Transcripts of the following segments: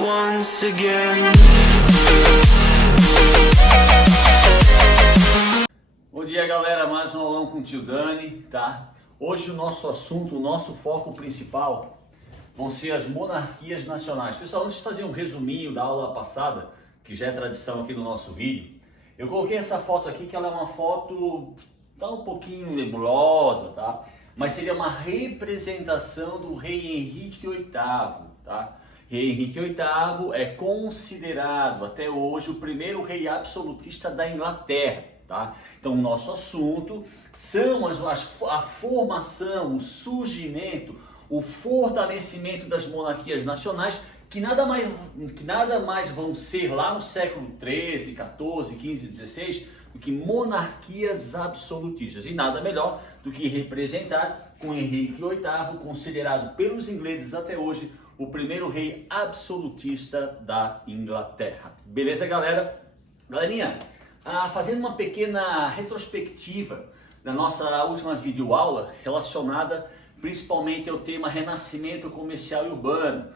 once again. Bom dia, galera, mais um aulão com o tio Dani, tá? Hoje o nosso assunto, o nosso foco principal vão ser as monarquias nacionais. Pessoal, antes de fazer um resuminho da aula passada, que já é tradição aqui no nosso vídeo, eu coloquei essa foto aqui, que ela é uma foto tá um pouquinho nebulosa, tá? Mas seria uma representação do rei Henrique VIII, tá? Rei Henrique VIII é considerado até hoje o primeiro rei absolutista da Inglaterra, tá? Então o nosso assunto são a formação, o surgimento, o fortalecimento das monarquias nacionais, que nada mais vão ser lá no século 13, 14, 15, 16 do que monarquias absolutistas. E nada melhor do que representar com Henrique VIII, considerado pelos ingleses até hoje o primeiro rei absolutista da Inglaterra. Beleza, galera? Galerinha, fazendo uma pequena retrospectiva da nossa última videoaula relacionada principalmente ao tema renascimento comercial e urbano,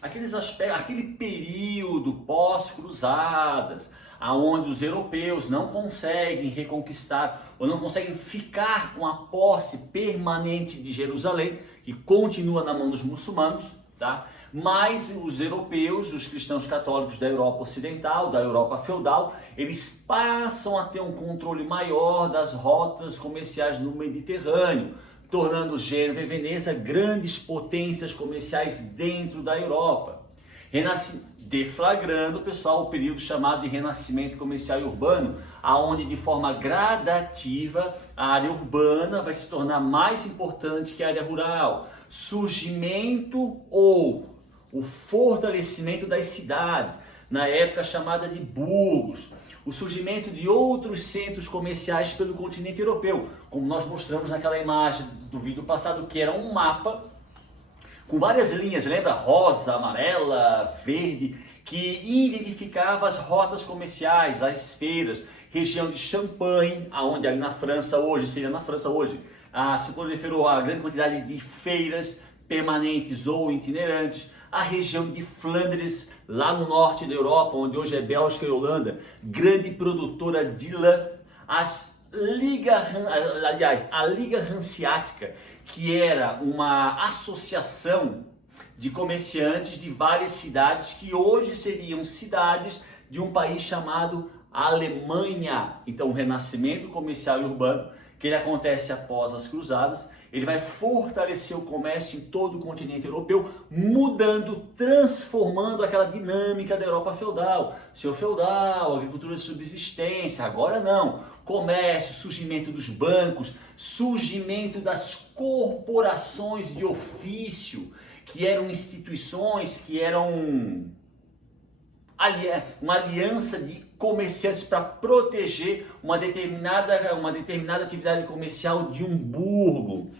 aqueles aspectos, aquele período pós-cruzadas, aonde os europeus não conseguem reconquistar ou não conseguem ficar com a posse permanente de Jerusalém, que continua na mão dos muçulmanos, tá? Mas os europeus, os cristãos católicos da Europa Ocidental, da Europa feudal, eles passam a ter um controle maior das rotas comerciais no Mediterrâneo, tornando Gênova e Veneza grandes potências comerciais dentro da Europa, deflagrando, pessoal, o período chamado de renascimento comercial e urbano, aonde de forma gradativa a área urbana vai se tornar mais importante que a área rural. Surgimento ou o fortalecimento das cidades, na época chamada de burgos, o surgimento de outros centros comerciais pelo continente europeu, como nós mostramos naquela imagem do vídeo passado, que era um mapa com várias linhas, lembra? Rosa, amarela, verde, que identificava as rotas comerciais, as feiras, região de Champagne, aonde ali na França hoje, se proliferou a grande quantidade de feiras permanentes ou itinerantes, a região de Flandres, lá no norte da Europa, onde hoje é Bélgica e Holanda, grande produtora de lã, a Liga Hanseática, que era uma associação de comerciantes de várias cidades que hoje seriam cidades de um país chamado Alemanha. Então o renascimento comercial e urbano, que ele acontece após as cruzadas, ele vai fortalecer o comércio em todo o continente europeu, mudando, transformando aquela dinâmica da Europa feudal. Senhor feudal, agricultura de subsistência, agora não. Comércio, surgimento dos bancos, surgimento das corporações de ofício, que eram instituições, que eram uma aliança de comerciantes para proteger uma determinada atividade comercial de um burgo,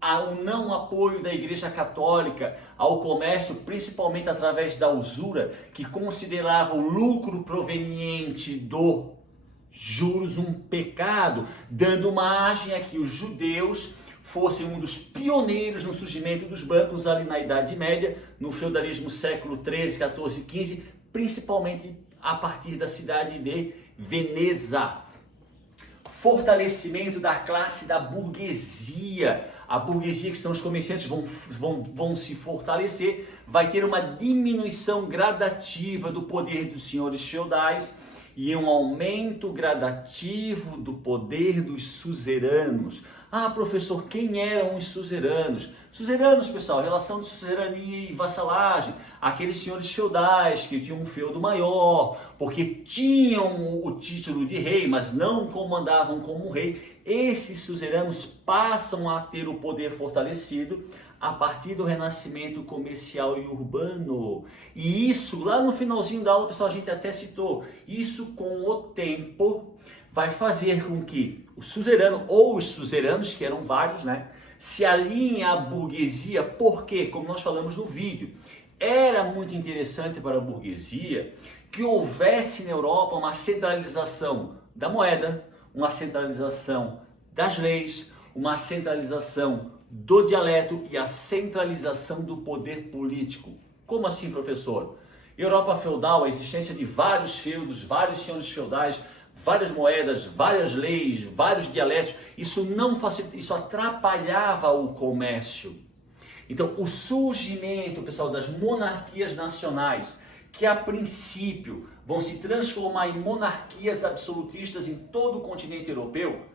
ao não apoio da Igreja Católica ao comércio, principalmente através da usura, que considerava o lucro proveniente do juros um pecado, dando margem a que os judeus fossem um dos pioneiros no surgimento dos bancos ali na Idade Média, no feudalismo século 13, 14, 15, principalmente a partir da cidade de Veneza. Fortalecimento da classe da burguesia. A burguesia, que são os comerciantes, vão se fortalecer, vai ter uma diminuição gradativa do poder dos senhores feudais e um aumento gradativo do poder dos suzeranos. Professor, quem eram os suzeranos? Suzeranos, pessoal, relação de suzerania e vassalagem. Aqueles senhores feudais que tinham um feudo maior, porque tinham o título de rei, mas não comandavam como rei. Esses suzeranos passam a ter o poder fortalecido a partir do renascimento comercial e urbano. E isso, lá no finalzinho da aula, pessoal, a gente até citou, isso com o tempo vai fazer com que o suzerano ou os suzeranos, que eram vários, né, se alinhem à burguesia, porque, como nós falamos no vídeo, era muito interessante para a burguesia que houvesse na Europa uma centralização da moeda, uma centralização das leis, uma centralização do dialeto e a centralização do poder político. Como assim, professor? Europa feudal, a existência de vários feudos, vários senhores feudais, várias moedas, várias leis, vários dialetos, isso atrapalhava o comércio. Então, o surgimento, pessoal, das monarquias nacionais, que a princípio vão se transformar em monarquias absolutistas em todo o continente europeu,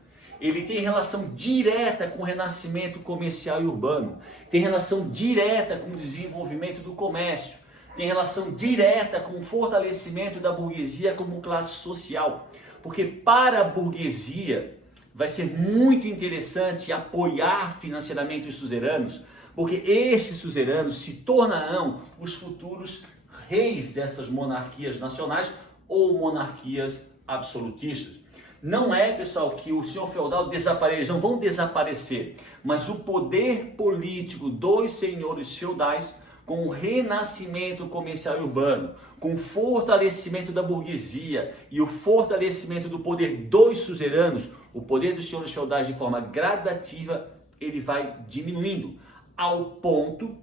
ele tem relação direta com o renascimento comercial e urbano, tem relação direta com o desenvolvimento do comércio, tem relação direta com o fortalecimento da burguesia como classe social. Porque para a burguesia vai ser muito interessante apoiar financeiramente os suzeranos, porque esses suzeranos se tornarão os futuros reis dessas monarquias nacionais ou monarquias absolutistas. Não é, pessoal, que o senhor feudal desapareça, eles não vão desaparecer, mas o poder político dos senhores feudais, com o renascimento comercial e urbano, com o fortalecimento da burguesia e o fortalecimento do poder dos suzeranos, o poder dos senhores feudais de forma gradativa, ele vai diminuindo, ao ponto,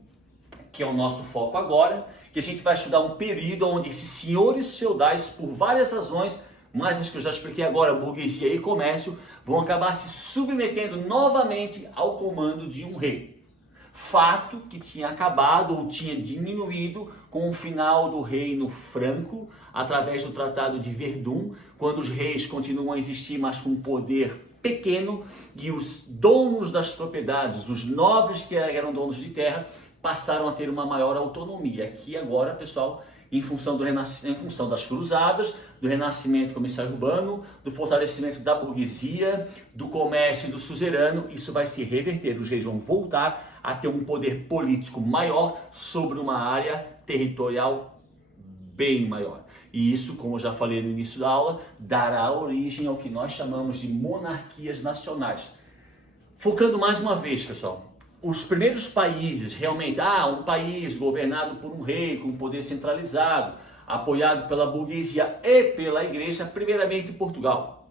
que é o nosso foco agora, que a gente vai estudar um período onde esses senhores feudais, por várias razões, mas as que eu já expliquei agora, burguesia e comércio, vão acabar se submetendo novamente ao comando de um rei. Fato que tinha acabado ou tinha diminuído com o final do reino franco, através do Tratado de Verdun, quando os reis continuam a existir, mas com um poder pequeno, e os donos das propriedades, os nobres que eram donos de terra, passaram a ter uma maior autonomia. Aqui agora, pessoal, em função das cruzadas, do renascimento comercial urbano, do fortalecimento da burguesia, do comércio e do suzerano, isso vai se reverter. Os reis vão voltar a ter um poder político maior sobre uma área territorial bem maior. E isso, como eu já falei no início da aula, dará origem ao que nós chamamos de monarquias nacionais. Focando mais uma vez, pessoal, os primeiros países realmente, um país governado por um rei com poder centralizado, apoiado pela burguesia e pela igreja, primeiramente Portugal,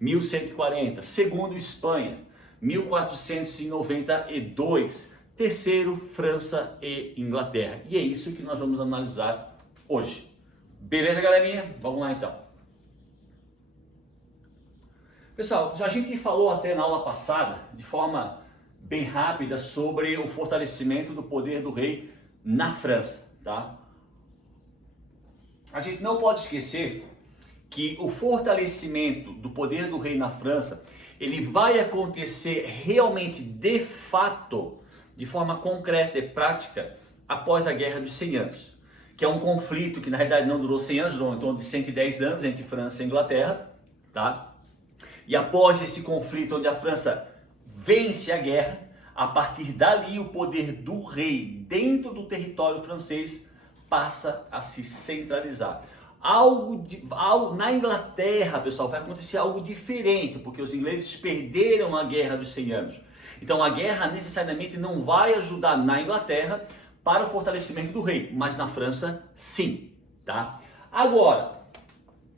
1140, segundo Espanha, 1492, terceiro França e Inglaterra. E é isso que nós vamos analisar hoje. Beleza, galerinha? Vamos lá então. Pessoal, a gente falou até na aula passada, de forma bem rápida, sobre o fortalecimento do poder do rei na França, tá? A gente não pode esquecer que o fortalecimento do poder do rei na França, ele vai acontecer realmente, de fato, de forma concreta e prática, após a Guerra dos 100 Anos, que é um conflito que na realidade não durou 100 anos, durou em torno de 110 anos entre França e Inglaterra, tá? E após esse conflito, onde a França vence a guerra, a partir dali o poder do rei dentro do território francês passa a se centralizar. Na Inglaterra, pessoal, vai acontecer algo diferente, porque os ingleses perderam a Guerra dos 100 Anos. Então a guerra necessariamente não vai ajudar na Inglaterra para o fortalecimento do rei, mas na França sim, tá? Agora,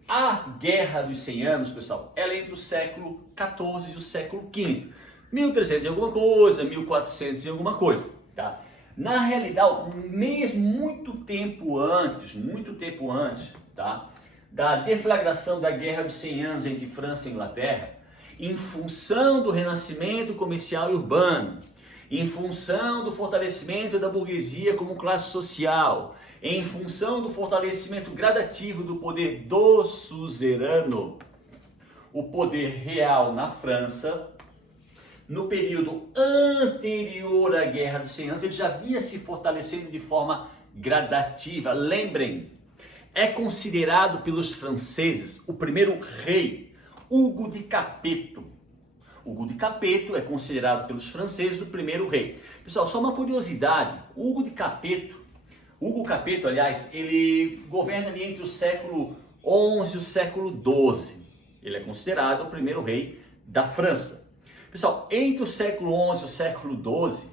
a Guerra dos 100 Anos, pessoal, ela é entre o século XIV e o século XV. 1300 e alguma coisa, 1400 e alguma coisa, tá? Na realidade, mesmo muito tempo antes, tá, da deflagração da Guerra dos 100 Anos entre França e Inglaterra, em função do renascimento comercial e urbano, em função do fortalecimento da burguesia como classe social, em função do fortalecimento gradativo do poder do suzerano, o poder real na França, no período anterior à Guerra dos 100 Anos, ele já vinha se fortalecendo de forma gradativa. Lembrem, é considerado pelos franceses o primeiro rei, Hugo de Capeto. Hugo de Capeto é considerado pelos franceses o primeiro rei. Pessoal, só uma curiosidade, Hugo Capeto, aliás, ele governa ali entre o século XI e o século XII. Ele é considerado o primeiro rei da França. Pessoal, entre o século XI e o século XII,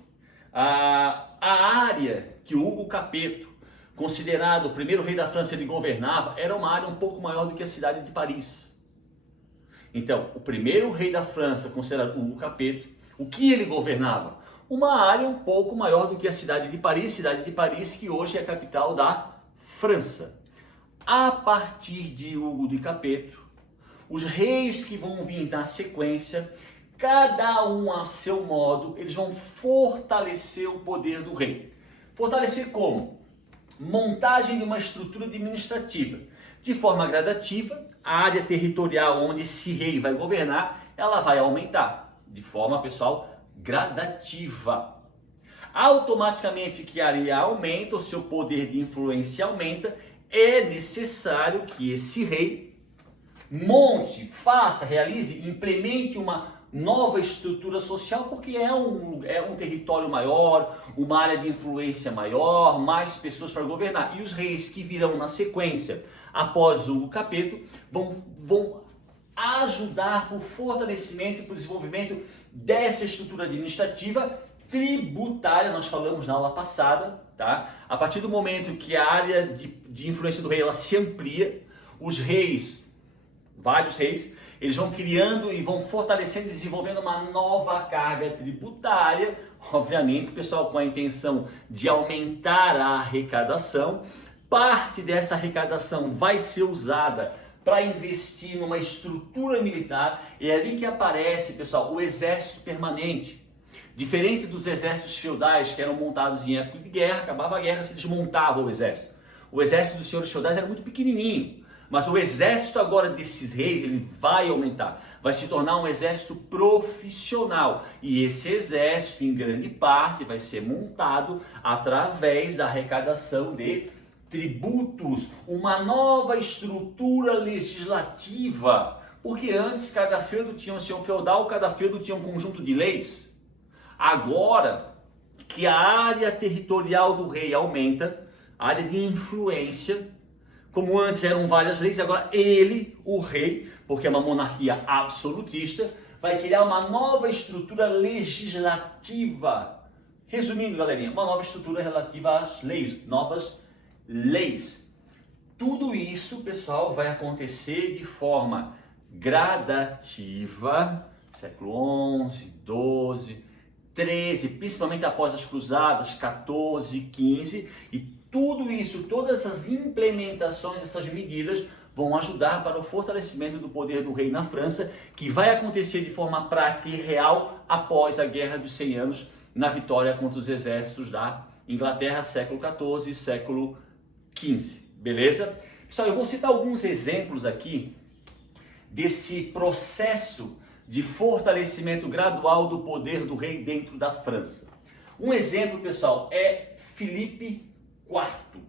a área que Hugo Capeto, considerado o primeiro rei da França, ele governava, era uma área um pouco maior do que a cidade de Paris. Então, o primeiro rei da França, considerado Hugo Capeto, o que ele governava? uma área um pouco maior do que a cidade de Paris que hoje é a capital da França. A partir de Hugo de Capeto, os reis que vão vir na sequência, cada um a seu modo, eles vão fortalecer o poder do rei. Fortalecer como? Montagem de uma estrutura administrativa. De forma gradativa, a área territorial onde esse rei vai governar, ela vai aumentar. De forma, pessoal, gradativa. Automaticamente que a área aumenta, o seu poder de influência aumenta, é necessário que esse rei monte, faça, realize, implemente uma nova estrutura social, porque é um território maior, uma área de influência maior, mais pessoas para governar. E os reis que virão na sequência, após o Capeto, vão ajudar para o fortalecimento e para o desenvolvimento dessa estrutura administrativa tributária. Nós falamos na aula passada, tá? A partir do momento que a área de influência do rei ela se amplia, os reis, vários reis, eles vão criando e vão fortalecendo e desenvolvendo uma nova carga tributária, obviamente, pessoal, com a intenção de aumentar a arrecadação. Parte dessa arrecadação vai ser usada para investir numa estrutura militar. É ali que aparece, pessoal, o exército permanente. Diferente dos exércitos feudais que eram montados em época de guerra, acabava a guerra, se desmontava o exército. O exército dos senhores feudais era muito pequenininho. Mas o exército agora desses reis, ele vai aumentar, vai se tornar um exército profissional. E esse exército, em grande parte, vai ser montado através da arrecadação de tributos, uma nova estrutura legislativa. Porque antes cada feudo tinha um senhor feudal, cada feudo tinha um conjunto de leis. Agora que a área territorial do rei aumenta, a área de influência, como antes eram várias leis, agora ele, o rei, porque é uma monarquia absolutista, vai criar uma nova estrutura legislativa. Resumindo, galerinha, uma nova estrutura relativa às leis, novas leis. Tudo isso, pessoal, vai acontecer de forma gradativa, século XI, XII, XIII, principalmente após as cruzadas, XIV, XV, e tudo isso, todas essas implementações, essas medidas vão ajudar para o fortalecimento do poder do rei na França, que vai acontecer de forma prática e real após a Guerra dos 100 Anos, na vitória contra os exércitos da Inglaterra, século XIV e século XV. Beleza? Pessoal, eu vou citar alguns exemplos aqui desse processo de fortalecimento gradual do poder do rei dentro da França. Um exemplo, pessoal, é Filipe IV.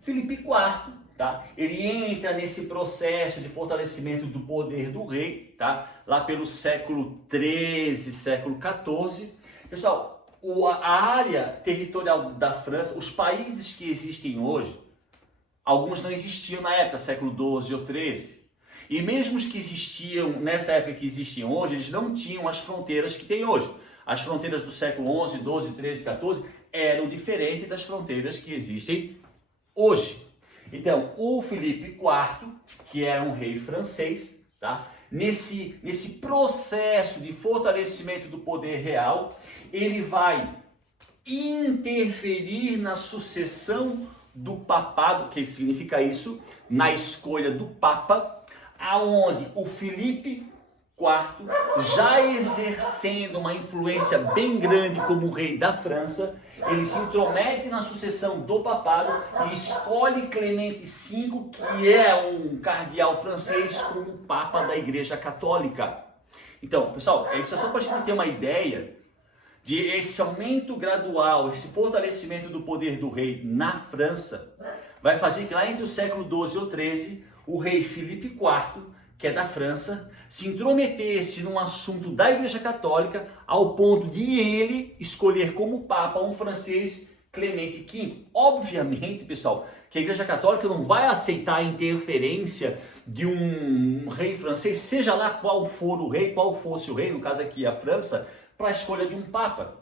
Filipe IV, tá? Ele entra nesse processo de fortalecimento do poder do rei, tá? Lá pelo século XIII, século XIV. Pessoal, a área territorial da França, os países que existem hoje, alguns não existiam na época, século XII ou XIII. E mesmo os que existiam nessa época que existem hoje, eles não tinham as fronteiras que tem hoje. As fronteiras do século XI, XII, XIII, XIV eram diferentes das fronteiras que existem hoje. Então, o Filipe IV, que era um rei francês, tá? Nesse processo de fortalecimento do poder real, ele vai interferir na sucessão do papado, que significa isso, na escolha do papa, aonde o Filipe IV, já exercendo uma influência bem grande como rei da França, ele se intromete na sucessão do papado e escolhe Clemente V, que é um cardeal francês, como papa da Igreja Católica. Então, pessoal, isso é só para a gente ter uma ideia de esse aumento gradual, esse fortalecimento do poder do rei na França, vai fazer que lá entre o século XII ou XIII, o rei Filipe IV, que é da França, se intrometesse num assunto da Igreja Católica ao ponto de ele escolher como papa um francês, Clemente V. Obviamente, pessoal, que a Igreja Católica não vai aceitar a interferência de um rei francês, seja lá qual for o rei, qual fosse o rei, no caso aqui a França, para a escolha de um papa.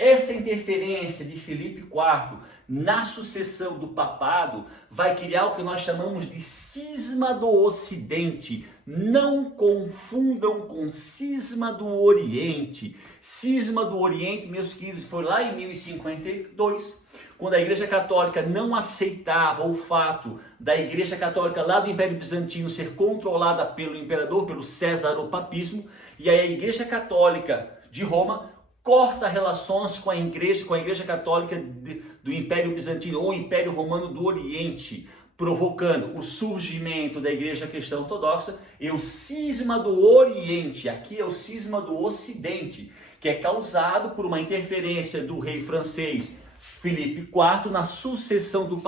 Essa interferência de Filipe IV na sucessão do papado vai criar o que nós chamamos de cisma do Ocidente. Não confundam com cisma do Oriente. Cisma do Oriente, meus queridos, foi lá em 1052, quando a Igreja Católica não aceitava o fato da Igreja Católica lá do Império Bizantino ser controlada pelo imperador, pelo Césaropapismo, e aí a Igreja Católica de Roma corta relações com a Igreja Católica do Império Bizantino ou Império Romano do Oriente, provocando o surgimento da Igreja Cristã Ortodoxa e o cisma do Oriente. Aqui é o cisma do Ocidente, que é causado por uma interferência do rei francês Filipe IV na sucessão do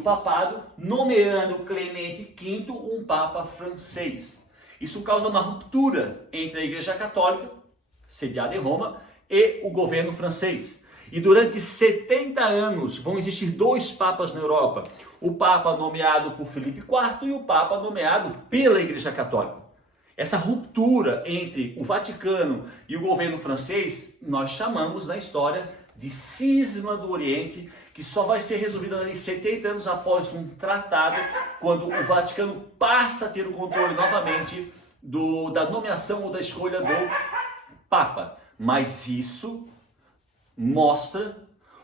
papado, nomeando Clemente V um papa francês. Isso causa uma ruptura entre a Igreja Católica, sediada em Roma, e o governo francês. E durante 70 anos vão existir dois papas na Europa. O papa nomeado por Filipe IV e o papa nomeado pela Igreja Católica. Essa ruptura entre o Vaticano e o governo francês, nós chamamos na história de cisma do Oriente, que só vai ser resolvida ali 70 anos após um tratado, quando o Vaticano passa a ter o controle novamente da nomeação ou da escolha do Papa. Mas isso mostra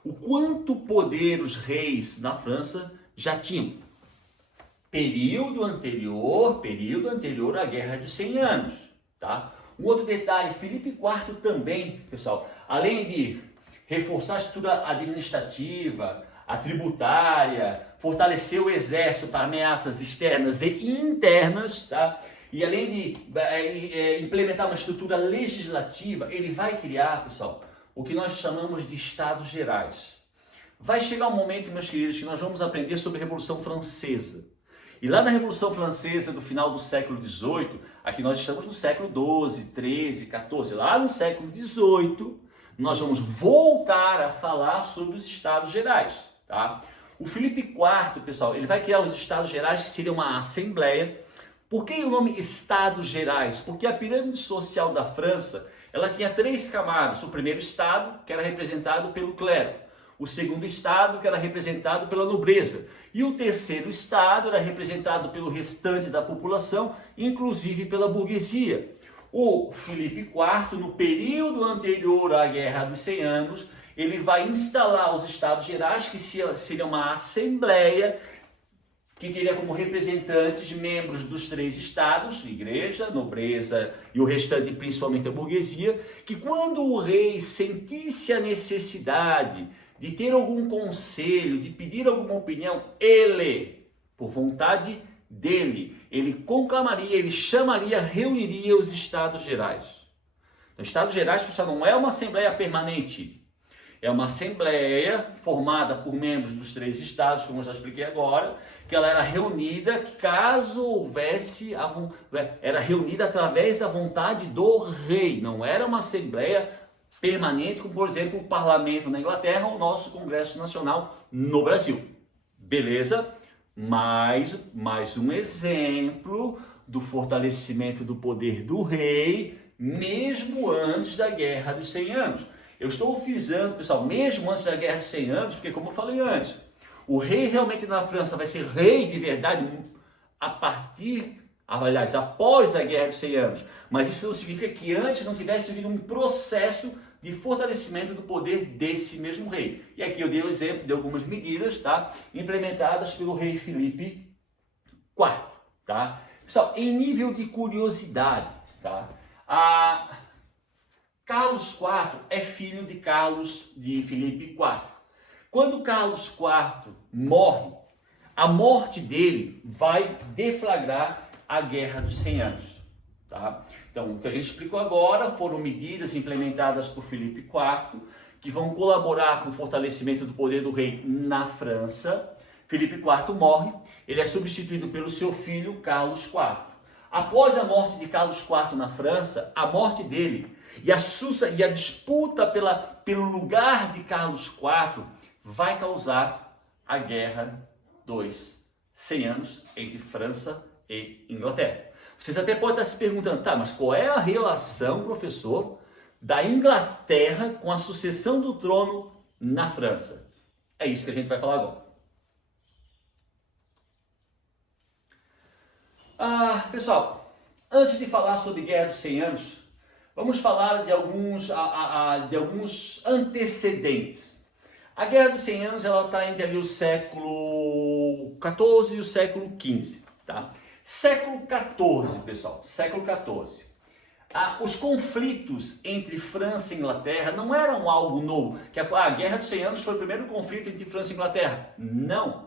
o quanto poder os reis na França já tinham. Período anterior à Guerra de 100 Anos. Tá? Um outro detalhe, Filipe IV também, pessoal, além de reforçar a estrutura administrativa, a tributária, fortalecer o exército para ameaças externas e internas, tá? E além de implementar uma estrutura legislativa, ele vai criar, pessoal, o que nós chamamos de Estados Gerais. Vai chegar um momento, meus queridos, que nós vamos aprender sobre a Revolução Francesa. E lá na Revolução Francesa, do final do século XVIII, aqui nós estamos no século XII, XIII, XIV, lá no século XVIII, nós vamos voltar a falar sobre os Estados Gerais, tá? O Filipe IV, pessoal, ele vai criar os Estados Gerais, que seria uma assembleia. Por que o nome Estados Gerais? Porque a pirâmide social da França, ela tinha três camadas. O primeiro estado, que era representado pelo clero. O segundo estado, que era representado pela nobreza. E o terceiro estado era representado pelo restante da população, inclusive pela burguesia. O Filipe IV, no período anterior à Guerra dos 100 Anos, ele vai instalar os Estados Gerais, que seria uma assembleia que teria como representantes membros dos três estados, igreja, nobreza e o restante, principalmente a burguesia, que quando o rei sentisse a necessidade de ter algum conselho, de pedir alguma opinião, ele, por vontade dele, ele conclamaria, ele chamaria, reuniria os Estados Gerais. Então, Estados Gerais, pessoal, não é uma assembleia permanente, é uma assembleia formada por membros dos três estados, como eu já expliquei agora, que ela era reunida caso houvesse, era reunida através da vontade do rei, não era uma assembleia permanente, como por exemplo o parlamento na Inglaterra ou o nosso Congresso Nacional no Brasil. Beleza? Mais um exemplo do fortalecimento do poder do rei, mesmo antes da Guerra dos 100 Anos. Eu estou frisando, pessoal, mesmo antes da Guerra dos 100 Anos, porque como eu falei antes, o rei realmente na França vai ser rei de verdade após a Guerra dos 100 Anos. Mas isso não significa que antes não tivesse havido um processo de fortalecimento do poder desse mesmo rei. E aqui eu dei o exemplo de algumas medidas, tá, implementadas pelo rei Filipe IV, tá? Pessoal, em nível de curiosidade, tá? Carlos IV é filho de Filipe IV. Quando Carlos IV morre, a morte dele vai deflagrar a Guerra dos 100 Anos. Tá? Então, o que a gente explicou agora foram medidas implementadas por Filipe IV, que vão colaborar com o fortalecimento do poder do rei na França. Filipe IV morre, ele é substituído pelo seu filho Carlos IV. Após a morte de Carlos IV na França, a morte dele e a disputa pelo lugar de Carlos IV vai causar a Guerra dos 100 Anos entre França e Inglaterra. Vocês até podem estar se perguntando, tá, mas qual é a relação, professor, da Inglaterra com a sucessão do trono na França. É isso que a gente vai falar agora. Pessoal, antes de falar sobre Guerra dos 100 Anos, vamos falar de alguns antecedentes. A Guerra dos 100 Anos está entre ali o século XIV e o século XV. Tá? Século XIV, pessoal, século XIV. Os conflitos entre França e Inglaterra não eram algo novo. Que a Guerra dos 100 Anos foi o primeiro conflito entre França e Inglaterra. Não.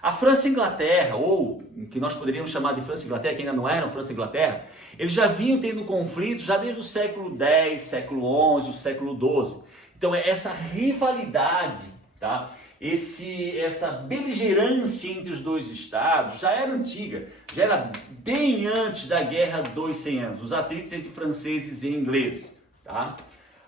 A França e Inglaterra, ou que nós poderíamos chamar de França e Inglaterra, que ainda não eram França e Inglaterra, eles já vinham tendo conflitos já desde o século X, século XI, o século XII. Então essa rivalidade, tá? Essa beligerância entre os dois estados já era antiga, já era bem antes da Guerra dos 100 Anos, os atritos entre franceses e ingleses. Tá?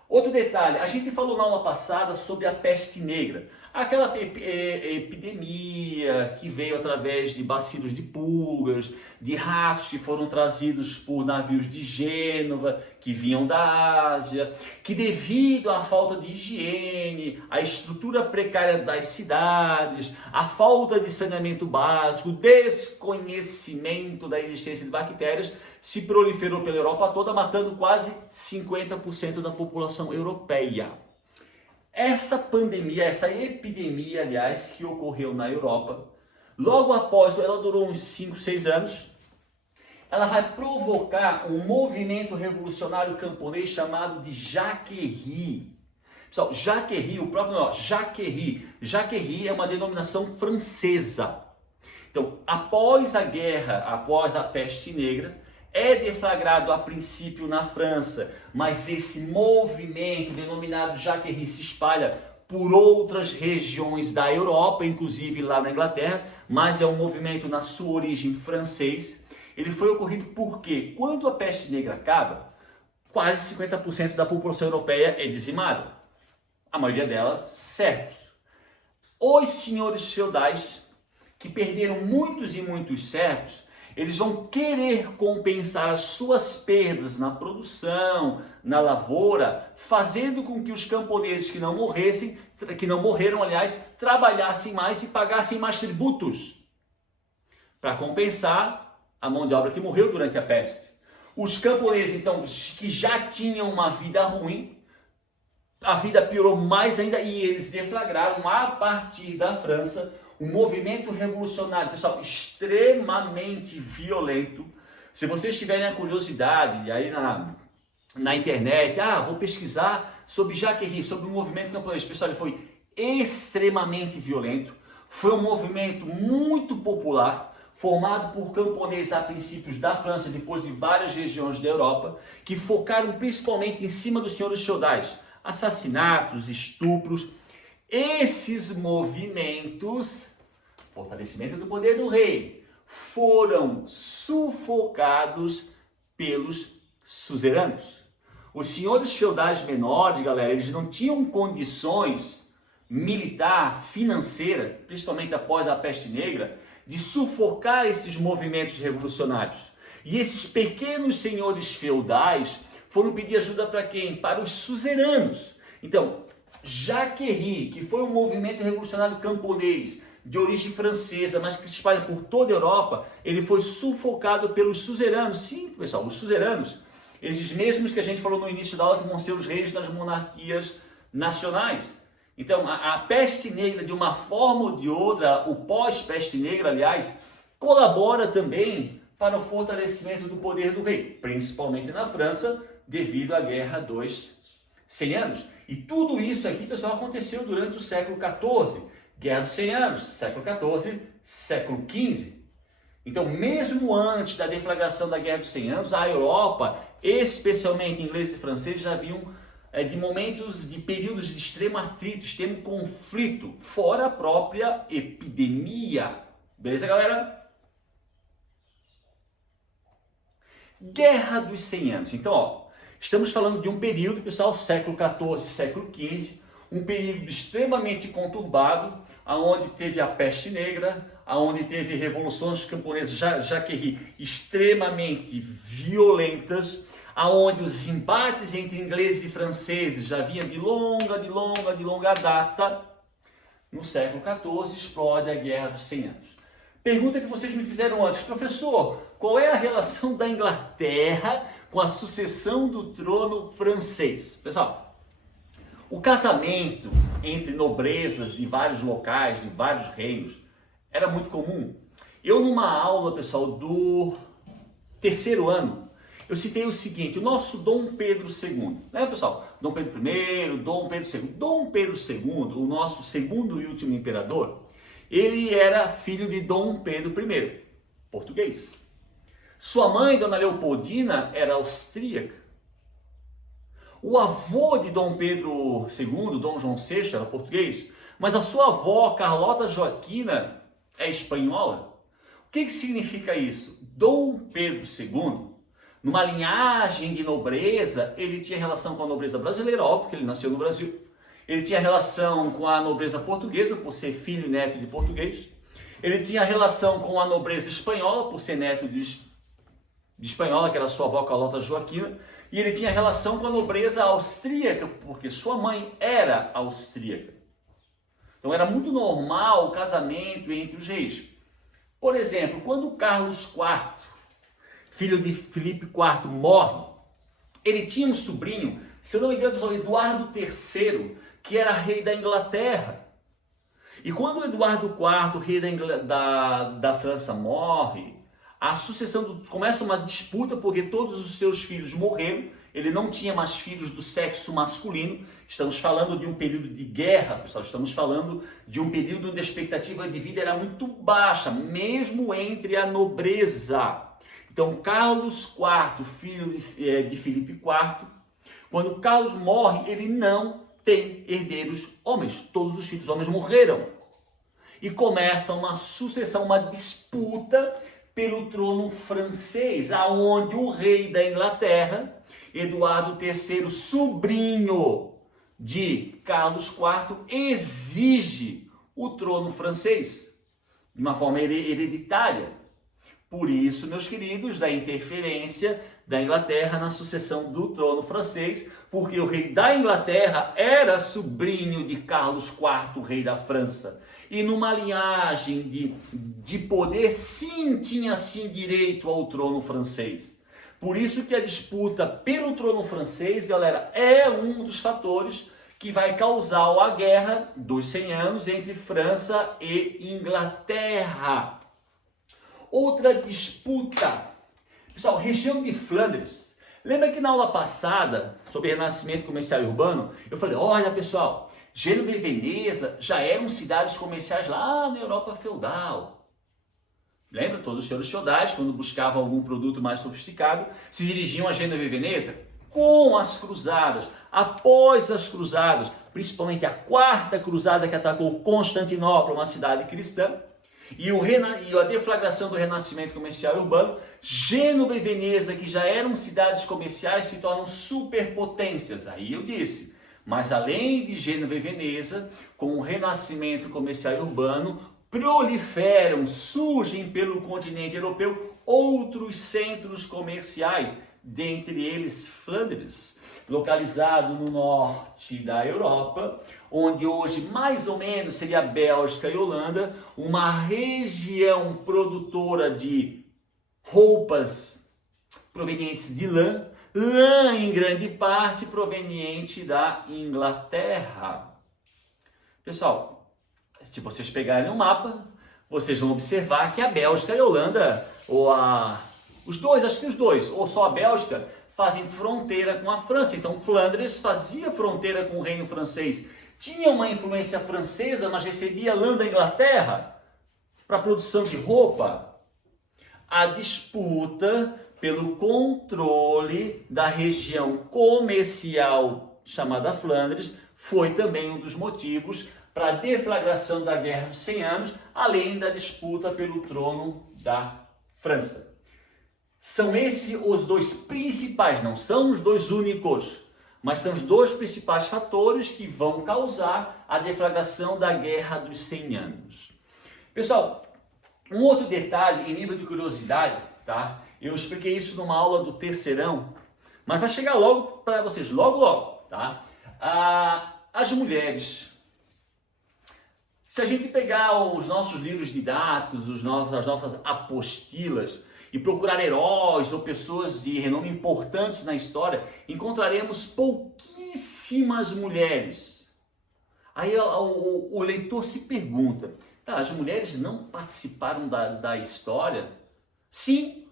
Outro detalhe, a gente falou na aula passada sobre a peste negra, aquela epidemia que veio através de bacilos de pulgas, de ratos que foram trazidos por navios de Gênova, que vinham da Ásia, que devido à falta de higiene, à estrutura precária das cidades, à falta de saneamento básico, desconhecimento da existência de bactérias, se proliferou pela Europa toda, matando quase 50% da população europeia. Essa pandemia, essa epidemia, aliás, que ocorreu na Europa, logo após, ela durou uns 5, 6 anos, ela vai provocar um movimento revolucionário camponês chamado de Jacquerie. Pessoal, Jacquerie, o próprio nome, Jacquerie. Jacquerie é uma denominação francesa. Então, após a guerra, após a peste negra, é deflagrado a princípio na França, mas esse movimento denominado Jacquerie se espalha por outras regiões da Europa, inclusive lá na Inglaterra, mas é um movimento na sua origem francês. Ele foi ocorrido porque quando a peste negra acaba, quase 50% da população europeia é dizimada. A maioria dela certos. Os senhores feudais, que perderam muitos e muitos servos, eles vão querer compensar as suas perdas na produção, na lavoura, fazendo com que os camponeses que não morreram, aliás, trabalhassem mais e pagassem mais tributos para compensar a mão de obra que morreu durante a peste. Os camponeses, então, que já tinham uma vida ruim, a vida piorou mais ainda e eles deflagraram a partir da França um movimento revolucionário, pessoal, extremamente violento. Se vocês tiverem a curiosidade, aí na internet, vou pesquisar sobre Jacquerie, sobre o movimento camponês. Pessoal, ele foi extremamente violento. Foi um movimento muito popular, formado por camponeses a princípios da França, depois de várias regiões da Europa, que focaram principalmente em cima dos senhores feudais. Assassinatos, estupros. Esses movimentos, fortalecimento do poder do rei, foram sufocados pelos suzeranos. Os senhores feudais menores, galera, eles não tinham condições militar, financeira, principalmente após a peste negra, de sufocar esses movimentos revolucionários. E esses pequenos senhores feudais foram pedir ajuda para quem? Para os suzeranos. Então, Jacquerie, que foi um movimento revolucionário camponês de origem francesa, mas que se espalha por toda a Europa, ele foi sufocado pelos suzeranos. Sim, pessoal, os suzeranos, esses mesmos que a gente falou no início da aula, que vão ser os reis das monarquias nacionais. Então, a peste negra, de uma forma ou de outra, o pós-peste negra, aliás, colabora também para o fortalecimento do poder do rei, principalmente na França, devido à Guerra dos 100 Anos. E tudo isso aqui, pessoal, aconteceu durante o século XIV. Guerra dos 100 Anos, século XIV, século XV. Então, mesmo antes da deflagração da Guerra dos 100 Anos, a Europa, especialmente ingleses e franceses, já vinham de momentos, de períodos de extremo atrito, extremo conflito, fora a própria epidemia. Beleza, galera? Guerra dos 100 Anos. Então, estamos falando de um período, pessoal, século XIV, século XV, um período extremamente conturbado, aonde teve a peste negra, aonde teve revoluções camponesas, Jacquerie, extremamente violentas, aonde os embates entre ingleses e franceses já vinham de longa data, no século XIV explode a Guerra dos 100 Anos. Pergunta que vocês me fizeram antes, professor, qual é a relação da Inglaterra com a sucessão do trono francês? Pessoal, o casamento entre nobrezas de vários locais, de vários reinos, era muito comum. Eu, numa aula, pessoal, do terceiro ano, eu citei o seguinte: o nosso Dom Pedro II, né, pessoal? Dom Pedro I, Dom Pedro II. Dom Pedro II, o nosso segundo e último imperador, ele era filho de Dom Pedro I, português. Sua mãe, Dona Leopoldina, era austríaca. O avô de Dom Pedro II, Dom João VI, era português, mas a sua avó, Carlota Joaquina, é espanhola. O que significa isso? Dom Pedro II, numa linhagem de nobreza, ele tinha relação com a nobreza brasileira, óbvio que ele nasceu no Brasil. Ele tinha relação com a nobreza portuguesa, por ser filho e neto de português. Ele tinha relação com a nobreza espanhola, por ser neto de espanhola, que era sua avó Carlota Joaquina. E ele tinha relação com a nobreza austríaca, porque sua mãe era austríaca. Então era muito normal o casamento entre os reis. Por exemplo, quando Carlos IV, filho de Filipe IV, morre, ele tinha um sobrinho, se eu não me engano, Eduardo III, que era rei da Inglaterra. E quando Eduardo IV, rei da França, morre, a sucessão começa uma disputa porque todos os seus filhos morreram. Ele não tinha mais filhos do sexo masculino. Estamos falando de um período de guerra, pessoal. Estamos falando de um período onde a expectativa de vida era muito baixa, mesmo entre a nobreza. Então, Carlos IV, filho de Filipe IV, quando Carlos morre, ele não tem herdeiros homens. Todos os filhos homens morreram. E começa uma sucessão, uma disputa pelo trono francês, aonde o rei da Inglaterra, Eduardo III, sobrinho de Carlos IV, exige o trono francês de uma forma hereditária. Por isso, meus queridos, da interferência da Inglaterra na sucessão do trono francês, porque o rei da Inglaterra era sobrinho de Carlos IV, rei da França. E numa linhagem de poder, sim, tinha sim direito ao trono francês. Por isso que a disputa pelo trono francês, galera, é um dos fatores que vai causar a Guerra dos 100 Anos entre França e Inglaterra. Outra disputa, pessoal, região de Flandres. Lembra que na aula passada, sobre renascimento comercial e urbano, eu falei, olha pessoal, Gênova e Veneza já eram cidades comerciais lá na Europa feudal. Lembra? Todos os senhores feudais, quando buscavam algum produto mais sofisticado, se dirigiam a Gênova e Veneza. Com as cruzadas, após as cruzadas, principalmente a quarta cruzada que atacou Constantinopla, uma cidade cristã, e a deflagração do renascimento comercial e urbano, Gênova e Veneza, que já eram cidades comerciais, se tornam superpotências. Aí eu disse, mas além de Gênova e Veneza, com o renascimento comercial e urbano, proliferam, surgem pelo continente europeu outros centros comerciais, dentre eles Flandres, localizado no norte da Europa, onde hoje mais ou menos seria a Bélgica e Holanda, uma região produtora de roupas provenientes de lã em grande parte proveniente da Inglaterra. Pessoal, se vocês pegarem o mapa, vocês vão observar que a Bélgica e a Holanda, acho que os dois, ou só a Bélgica, fazem fronteira com a França. Então Flandres fazia fronteira com o reino francês. Tinha uma influência francesa, mas recebia lã da Inglaterra para a produção de roupa. A disputa pelo controle da região comercial chamada Flandres foi também um dos motivos para a deflagração da Guerra dos 100 Anos, além da disputa pelo trono da França. São esses os dois principais, não são os dois únicos, mas são os dois principais fatores que vão causar a deflagração da Guerra dos 100 Anos. Pessoal, um outro detalhe em nível de curiosidade, tá? Eu expliquei isso numa aula do terceirão, Mas vai chegar logo para vocês, logo, logo, tá? As mulheres, se a gente pegar os nossos livros didáticos, as nossas apostilas e procurar heróis ou pessoas de renome importantes na história, encontraremos pouquíssimas mulheres. Aí o leitor se pergunta, tá, as mulheres não participaram da história? Sim,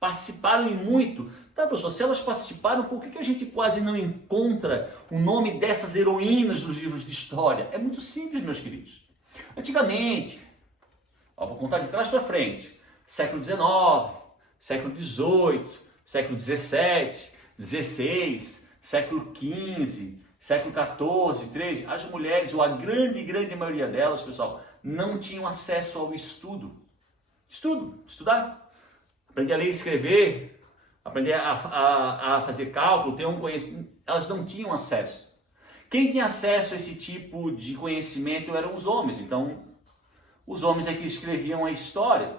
participaram e muito. Tá, professor, se elas participaram, por que a gente quase não encontra o nome dessas heroínas nos livros de história? É muito simples, meus queridos. Antigamente, vou contar de trás para frente, século XIX, século XVIII, século XVII, XVI, século XV, século XIV, XIII, as mulheres, ou a grande maioria delas, pessoal, não tinham acesso ao estudo. Estudar. Aprender a ler e escrever, aprender a fazer cálculo, ter um conhecimento, elas não tinham acesso. Quem tinha acesso a esse tipo de conhecimento eram os homens, então os homens é que escreviam a história.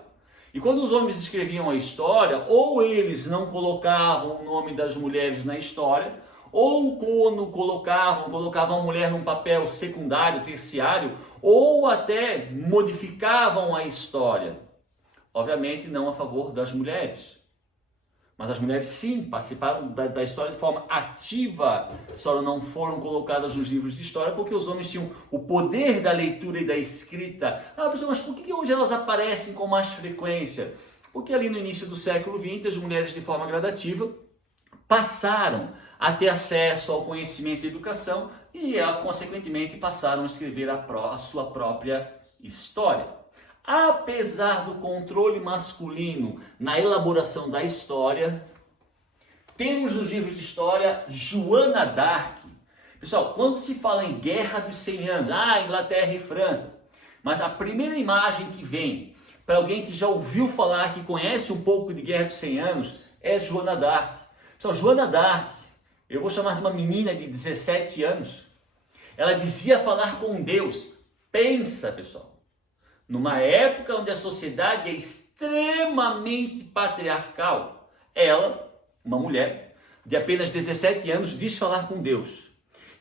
E quando os homens escreviam a história, ou eles não colocavam o nome das mulheres na história, ou quando colocavam a mulher num papel secundário, terciário, ou até modificavam a história. Obviamente não a favor das mulheres. Mas as mulheres sim participaram da história de forma ativa, só não foram colocadas nos livros de história porque os homens tinham o poder da leitura e da escrita. Pessoal, mas por que hoje elas aparecem com mais frequência? Porque ali no início do século XX, as mulheres de forma gradativa passaram a ter acesso ao conhecimento e educação e, consequentemente, passaram a escrever a sua própria história. Apesar do controle masculino na elaboração da história, temos nos livros de história Joana d'Arc. Pessoal, quando se fala em Guerra dos 100 Anos, Inglaterra e França, mas a primeira imagem que vem para alguém que já ouviu falar, que conhece um pouco de Guerra dos 100 Anos, é Joana d'Arc. Pessoal, Joana d'Arc, eu vou chamar de uma menina de 17 anos, ela dizia falar com Deus. Pensa, pessoal. Numa época onde a sociedade é extremamente patriarcal, ela, uma mulher de apenas 17 anos, diz falar com Deus.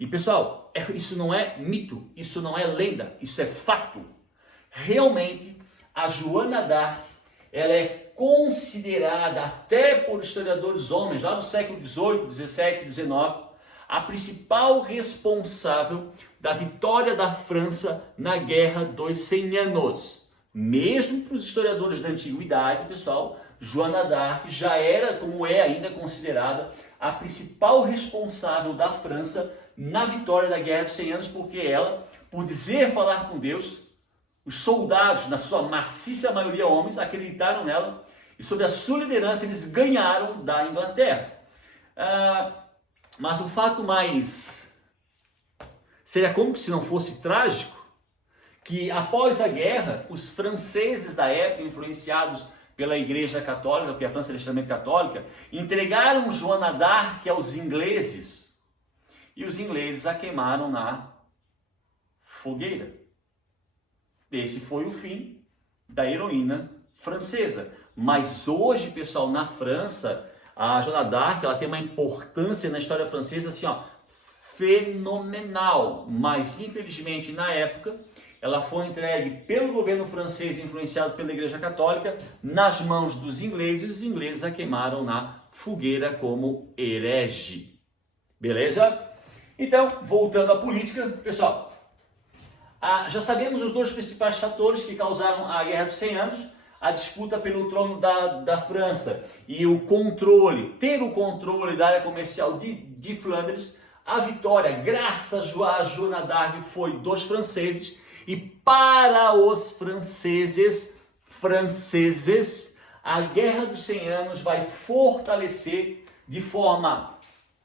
E pessoal, isso não é mito, isso não é lenda, isso é fato. Realmente, a Joana d'Arc, ela é considerada, até por historiadores homens, lá do século XVIII, XVII, XIX, a principal responsável da vitória da França na Guerra dos 100 Anos. Mesmo para os historiadores da Antiguidade, pessoal, Joana d'Arc já era, como é ainda, considerada a principal responsável da França na vitória da Guerra dos 100 Anos, porque ela, por dizer falar com Deus, os soldados, na sua maciça maioria homens, acreditaram nela e sob a sua liderança eles ganharam da Inglaterra. Mas o fato mais seria como que se não fosse trágico, que após a guerra, os franceses da época, influenciados pela Igreja Católica, porque a França era extremamente católica, entregaram Joana d'Arc aos ingleses, e os ingleses a queimaram na fogueira. Esse foi o fim da heroína francesa. Mas hoje, pessoal, na França, a Joana d'Arc, ela tem uma importância na história francesa assim, fenomenal. Mas, infelizmente, na época, ela foi entregue pelo governo francês, influenciado pela Igreja Católica, nas mãos dos ingleses. Os ingleses a queimaram na fogueira como herege. Beleza? Então, voltando à política, pessoal, já sabemos os dois principais fatores que causaram a Guerra dos 100 Anos, a disputa pelo trono da França e o controle, ter o controle da área comercial de Flandres. A vitória, graças a Joana d'Arc, foi dos franceses, e para os franceses, a Guerra dos 100 Anos vai fortalecer de forma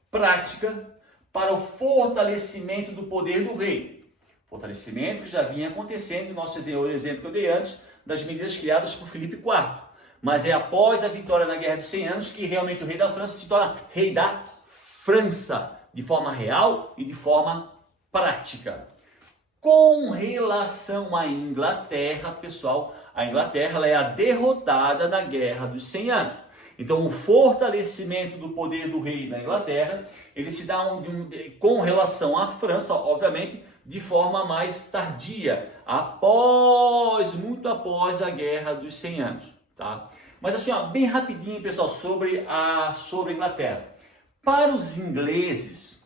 prática para o fortalecimento do poder do rei. Fortalecimento que já vinha acontecendo, o exemplo que eu dei antes, das medidas criadas por Filipe IV. Mas é após a vitória na Guerra dos 100 Anos que realmente o rei da França se torna rei da França, de forma real e de forma prática. Com relação à Inglaterra, pessoal, a Inglaterra ela é a derrotada na Guerra dos 100 Anos. Então, o fortalecimento do poder do rei na Inglaterra, ele se dá com relação à França, obviamente, de forma mais tardia, muito após a Guerra dos 100 Anos, tá? Mas assim, ó, bem rapidinho, pessoal, sobre a Inglaterra. Para os ingleses,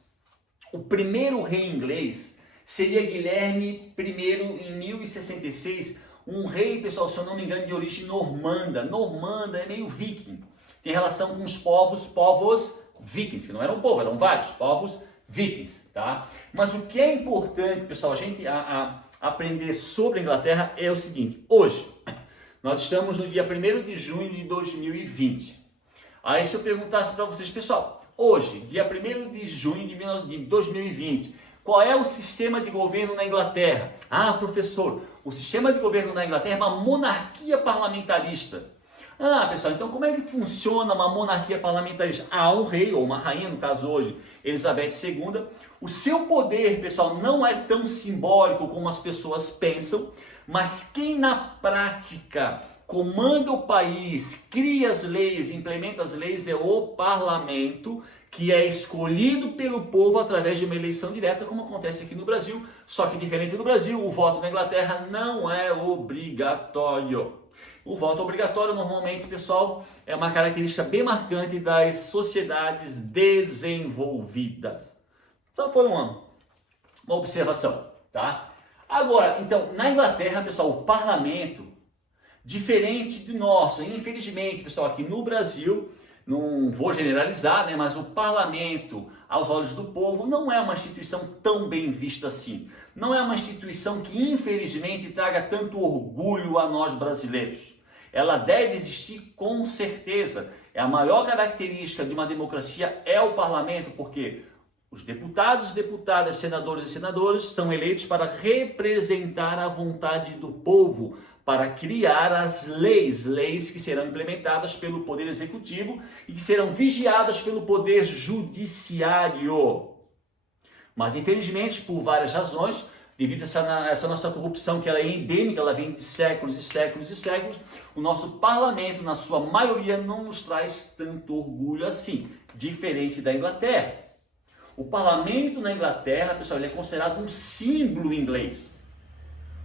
o primeiro rei inglês seria Guilherme I em 1066, um rei, pessoal, se eu não me engano, de origem normanda. Normanda é meio viking. Tem relação com os povos vikings, que não eram povo, eram vários povos vikings, tá? Mas o que é importante, pessoal, a gente aprender sobre a Inglaterra é o seguinte: hoje, nós estamos no dia 1º de junho de 2020. Aí se eu perguntasse para vocês, pessoal, hoje, dia 1º de junho de 2020, qual é o sistema de governo na Inglaterra? Ah, professor, o sistema de governo na Inglaterra é uma monarquia parlamentarista. Ah, pessoal, então como é que funciona uma monarquia parlamentarista? Há um rei ou uma rainha, no caso hoje, Elizabeth II. O seu poder, pessoal, não é tão simbólico como as pessoas pensam, mas quem na prática comanda o país, cria as leis, implementa as leis é o parlamento, que é escolhido pelo povo através de uma eleição direta, como acontece aqui no Brasil, só que diferente do Brasil, o voto na Inglaterra não é obrigatório. O voto obrigatório, normalmente, pessoal, é uma característica bem marcante das sociedades desenvolvidas. Então, foi uma observação, tá? Agora, então, na Inglaterra, pessoal, o parlamento, diferente do nosso, infelizmente, pessoal, aqui no Brasil, não vou generalizar, né, mas o parlamento, aos olhos do povo, não é uma instituição tão bem vista assim. Não é uma instituição que, infelizmente, traga tanto orgulho a nós brasileiros. Ela deve existir com certeza. A maior característica de uma democracia é o parlamento, porque os deputados, deputadas, senadores e senadoras são eleitos para representar a vontade do povo, para criar as leis que serão implementadas pelo Poder Executivo e que serão vigiadas pelo Poder Judiciário. Mas, infelizmente, por várias razões, devido a essa nossa corrupção, que ela é endêmica, ela vem de séculos e séculos e séculos, o nosso parlamento, na sua maioria, não nos traz tanto orgulho assim, diferente da Inglaterra. O parlamento na Inglaterra, pessoal, ele é considerado um símbolo inglês.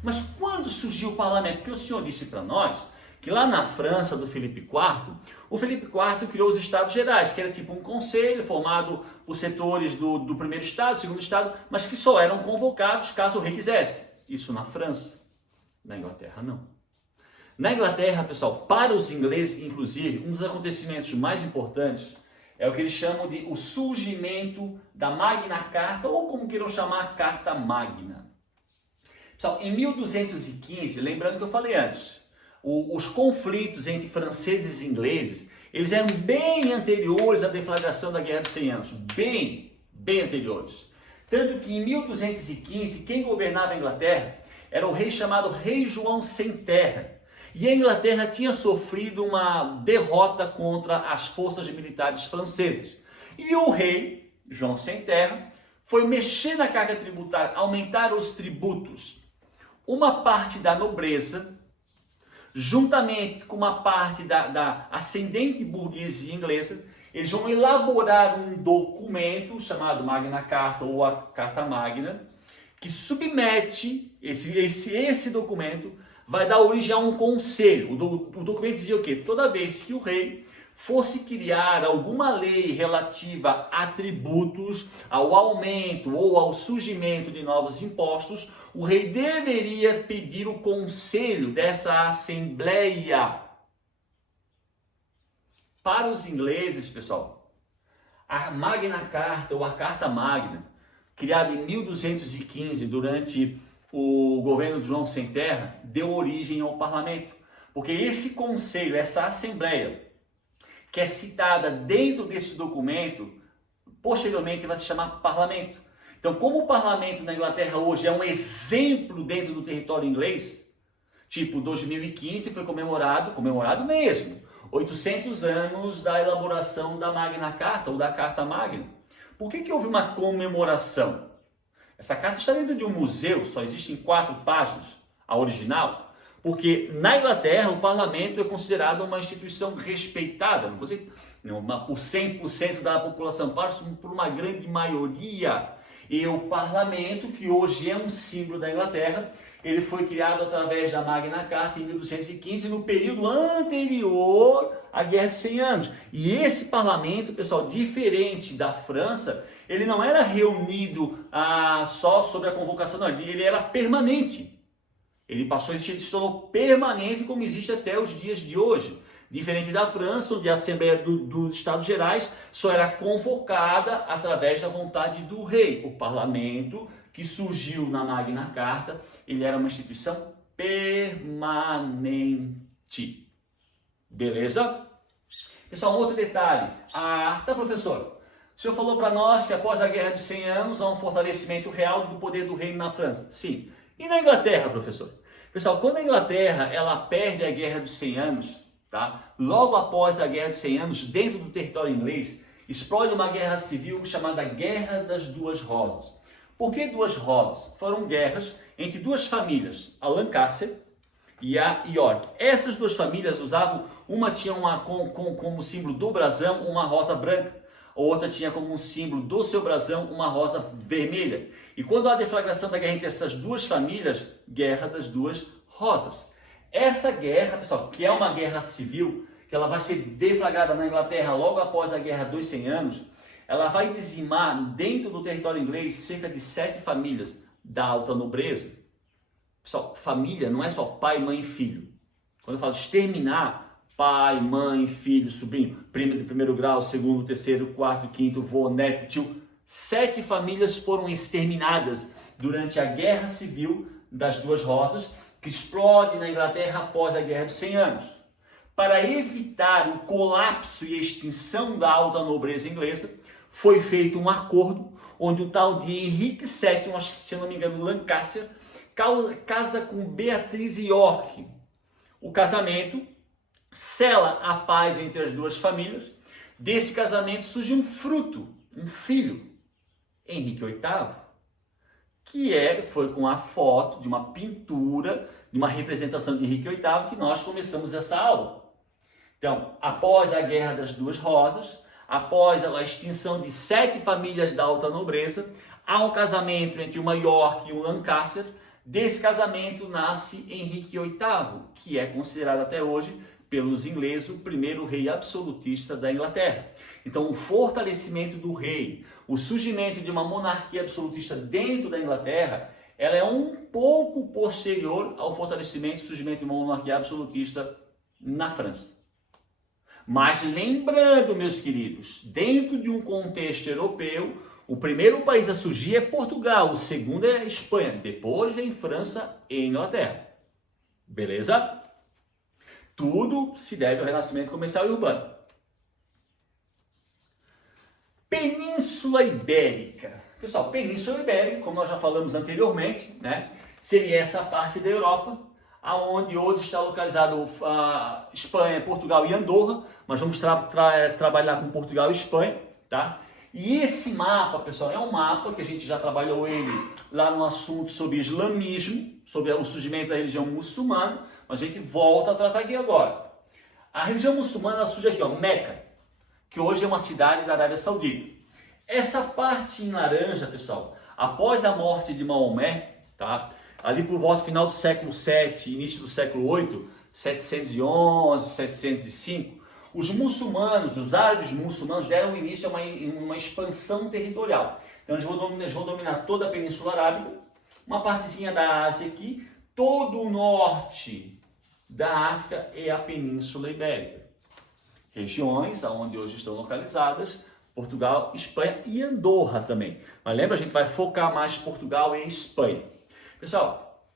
Mas quando surgiu o parlamento? Porque o senhor disse para nós que lá na França do Filipe IV, o Filipe IV criou os Estados Gerais, que era tipo um conselho formado por setores do primeiro estado, segundo estado, mas que só eram convocados caso o rei quisesse. Isso na França. Na Inglaterra, não. Na Inglaterra, pessoal, para os ingleses, inclusive, um dos acontecimentos mais importantes é o que eles chamam de o surgimento da Magna Carta, ou como queiram chamar, Carta Magna. Pessoal, em 1215, lembrando que eu falei antes, os conflitos entre franceses e ingleses, eles eram bem anteriores à deflagração da Guerra dos 100 Anos, bem anteriores. Tanto que em 1215, quem governava a Inglaterra era o rei chamado Rei João Sem Terra. E a Inglaterra tinha sofrido uma derrota contra as forças militares francesas. E o rei João Sem Terra foi mexer na carga tributária, aumentar os tributos. Uma parte da nobreza, juntamente com uma parte da ascendente burguesia inglesa, eles vão elaborar um documento chamado Magna Carta ou a Carta Magna, que submete, esse documento vai dar origem a um conselho. O documento dizia o quê? Toda vez que o rei fosse criar alguma lei relativa a tributos, ao aumento ou ao surgimento de novos impostos, o rei deveria pedir o conselho dessa assembleia. Para os ingleses, pessoal, a Magna Carta ou a Carta Magna, criada em 1215 durante o governo de João Sem Terra, deu origem ao parlamento. Porque esse conselho, essa assembleia, que é citada dentro desse documento, posteriormente vai se chamar parlamento. Então, como o parlamento na Inglaterra hoje é um exemplo dentro do território inglês, tipo 2015 foi comemorado mesmo, 800 anos da elaboração da Magna Carta ou da Carta Magna. Por que houve uma comemoração? Essa carta está dentro de um museu, só existem 4 páginas, a original. Porque na Inglaterra o parlamento é considerado uma instituição respeitada, não vou dizer por 100% da população, por uma grande maioria. E o parlamento, que hoje é um símbolo da Inglaterra, ele foi criado através da Magna Carta em 1215, no período anterior à Guerra de 100 Anos. E esse parlamento, pessoal, diferente da França, ele não era reunido só sobre a convocação, não, ele era permanente. Ele passou a existir, se tornou permanente, como existe até os dias de hoje. Diferente da França, onde a Assembleia dos Estados Gerais só era convocada através da vontade do rei. O parlamento, que surgiu na Magna Carta, ele era uma instituição permanente. Beleza? Pessoal, um outro detalhe. Tá, professor, o senhor falou para nós que após a Guerra de 100 Anos há um fortalecimento real do poder do reino na França. Sim. E na Inglaterra, professor? Pessoal, quando a Inglaterra ela perde a Guerra dos 100 Anos, tá? Logo após a Guerra dos 100 Anos, dentro do território inglês, explode uma guerra civil chamada Guerra das Duas Rosas. Por que duas rosas? Foram guerras entre duas famílias, a Lancaster e a York. Essas duas famílias usavam, uma tinha como símbolo do brasão uma rosa branca, a outra tinha como um símbolo do seu brasão uma rosa vermelha. E quando há a deflagração da guerra entre essas duas famílias, Guerra das Duas Rosas. Essa guerra, pessoal, que é uma guerra civil, que ela vai ser deflagrada na Inglaterra logo após a Guerra dos 100 Anos, ela vai dizimar dentro do território inglês cerca de 7 famílias da alta nobreza. Pessoal, família não é só pai, mãe e filho. Quando eu falo exterminar, pai, mãe, filho, sobrinho, primo de primeiro grau, segundo, terceiro, quarto, quinto, vô, neto, tio. 7 famílias foram exterminadas durante a Guerra Civil das Duas Rosas, que explode na Inglaterra após a Guerra dos 100 Anos. Para evitar o colapso e extinção da alta nobreza inglesa, foi feito um acordo onde o tal de Henrique VII, acho que, se não me engano, Lancaster, casa com Beatriz York. O casamento sela a paz entre as duas famílias. Desse casamento surge um fruto, um filho, Henrique VIII, que foi com a foto de uma pintura, de uma representação de Henrique VIII, que nós começamos essa aula. Então, após a Guerra das Duas Rosas, após a extinção de 7 famílias da alta nobreza, há um casamento entre uma York e um Lancaster. Desse casamento nasce Henrique VIII, que é considerado até hoje pelos ingleses o primeiro rei absolutista da Inglaterra. Então, o fortalecimento do rei, o surgimento de uma monarquia absolutista dentro da Inglaterra, ela é um pouco posterior ao fortalecimento e surgimento de uma monarquia absolutista na França. Mas lembrando, meus queridos, dentro de um contexto europeu, o primeiro país a surgir é Portugal, o segundo é a Espanha, depois vem França e Inglaterra. Beleza? Tudo se deve ao renascimento comercial e urbano. Península Ibérica. Pessoal, Península Ibérica, como nós já falamos anteriormente, né, seria essa parte da Europa, aonde hoje está localizado Espanha, Portugal e Andorra, mas vamos trabalhar com Portugal e Espanha, tá? E esse mapa, pessoal, é um mapa que a gente já trabalhou ele lá no assunto sobre islamismo, sobre o surgimento da religião muçulmana, mas a gente volta a tratar aqui agora. A religião muçulmana surge aqui, ó, Meca, que hoje é uma cidade da Arábia Saudita. Essa parte em laranja, pessoal, após a morte de Maomé, tá? Ali por volta final do século VII, início do século VIII, 711, 705, os muçulmanos, os árabes muçulmanos deram início a uma expansão territorial. Então eles vão dominar toda a Península Arábica, uma partezinha da Ásia aqui, todo o norte da África e a Península Ibérica. Regiões onde hoje estão localizadas Portugal, Espanha e Andorra também. Mas lembra, a gente vai focar mais Portugal e Espanha. Pessoal,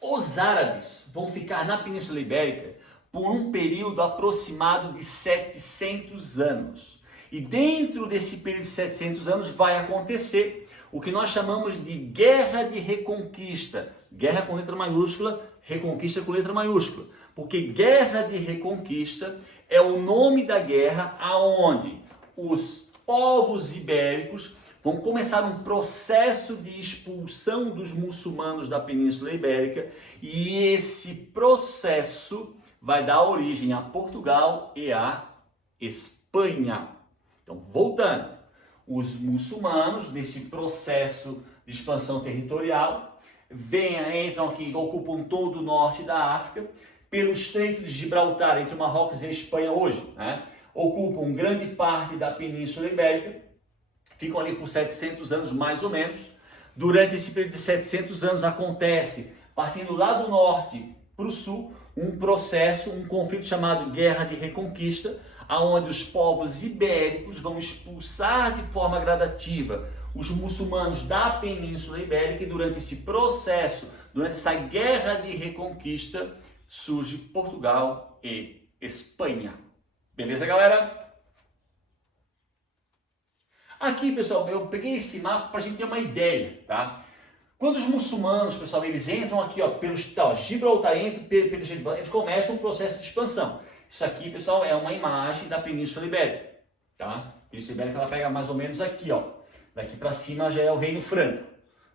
os árabes vão ficar na Península Ibérica por um período aproximado de 700 anos. E dentro desse período de 700 anos vai acontecer o que nós chamamos de Guerra de Reconquista. Guerra com letra maiúscula, Reconquista com letra maiúscula. Porque Guerra de Reconquista é o nome da guerra aonde os povos ibéricos vão começar um processo de expulsão dos muçulmanos da Península Ibérica e esse processo vai dar origem a Portugal e a Espanha. Então, voltando, os muçulmanos, nesse processo de expansão territorial, entram aqui, ocupam todo o norte da África, pelo Estreito de Gibraltar, entre Marrocos e a Espanha hoje, né? Ocupam grande parte da Península Ibérica, ficam ali por 700 anos mais ou menos. Durante esse período de 700 anos acontece, partindo lá do norte para o sul, um processo, um conflito chamado Guerra de Reconquista, onde os povos ibéricos vão expulsar de forma gradativa os muçulmanos da Península Ibérica e durante esse processo, durante essa Guerra de Reconquista, surge Portugal e Espanha. Beleza, galera? Aqui, pessoal, eu peguei esse mapa para a gente ter uma ideia, tá? Quando os muçulmanos, pessoal, eles entram aqui, ó, Gibraltar, eles começam um processo de expansão. Isso aqui, pessoal, é uma imagem da Península Ibérica, tá? A Península Ibérica, ela pega mais ou menos aqui, ó. Daqui para cima já é o Reino Franco,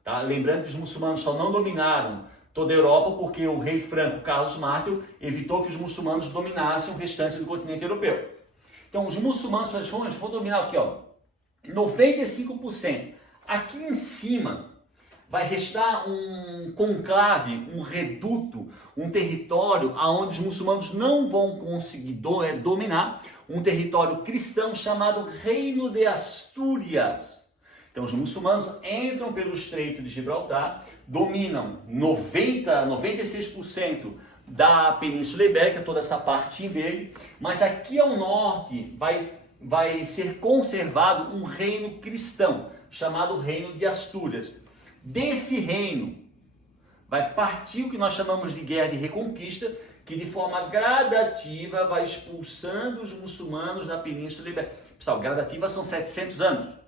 tá? Lembrando que os muçulmanos só não dominaram toda a Europa porque o rei franco Carlos Mártir evitou que os muçulmanos dominassem o restante do continente europeu. Então, os muçulmanos vão dominar aqui, ó, 95%. Aqui em cima vai restar um conclave, um reduto, um território aonde os muçulmanos não vão conseguir dominar, um território cristão chamado Reino de Astúrias. Então os muçulmanos entram pelo Estreito de Gibraltar, dominam 96% da Península Ibérica, toda essa parte em verde, mas aqui ao norte vai ser conservado um reino cristão, chamado Reino de Astúrias. Desse reino vai partir o que nós chamamos de Guerra de Reconquista, que de forma gradativa vai expulsando os muçulmanos da Península Ibérica. Pessoal, gradativa são 700 anos.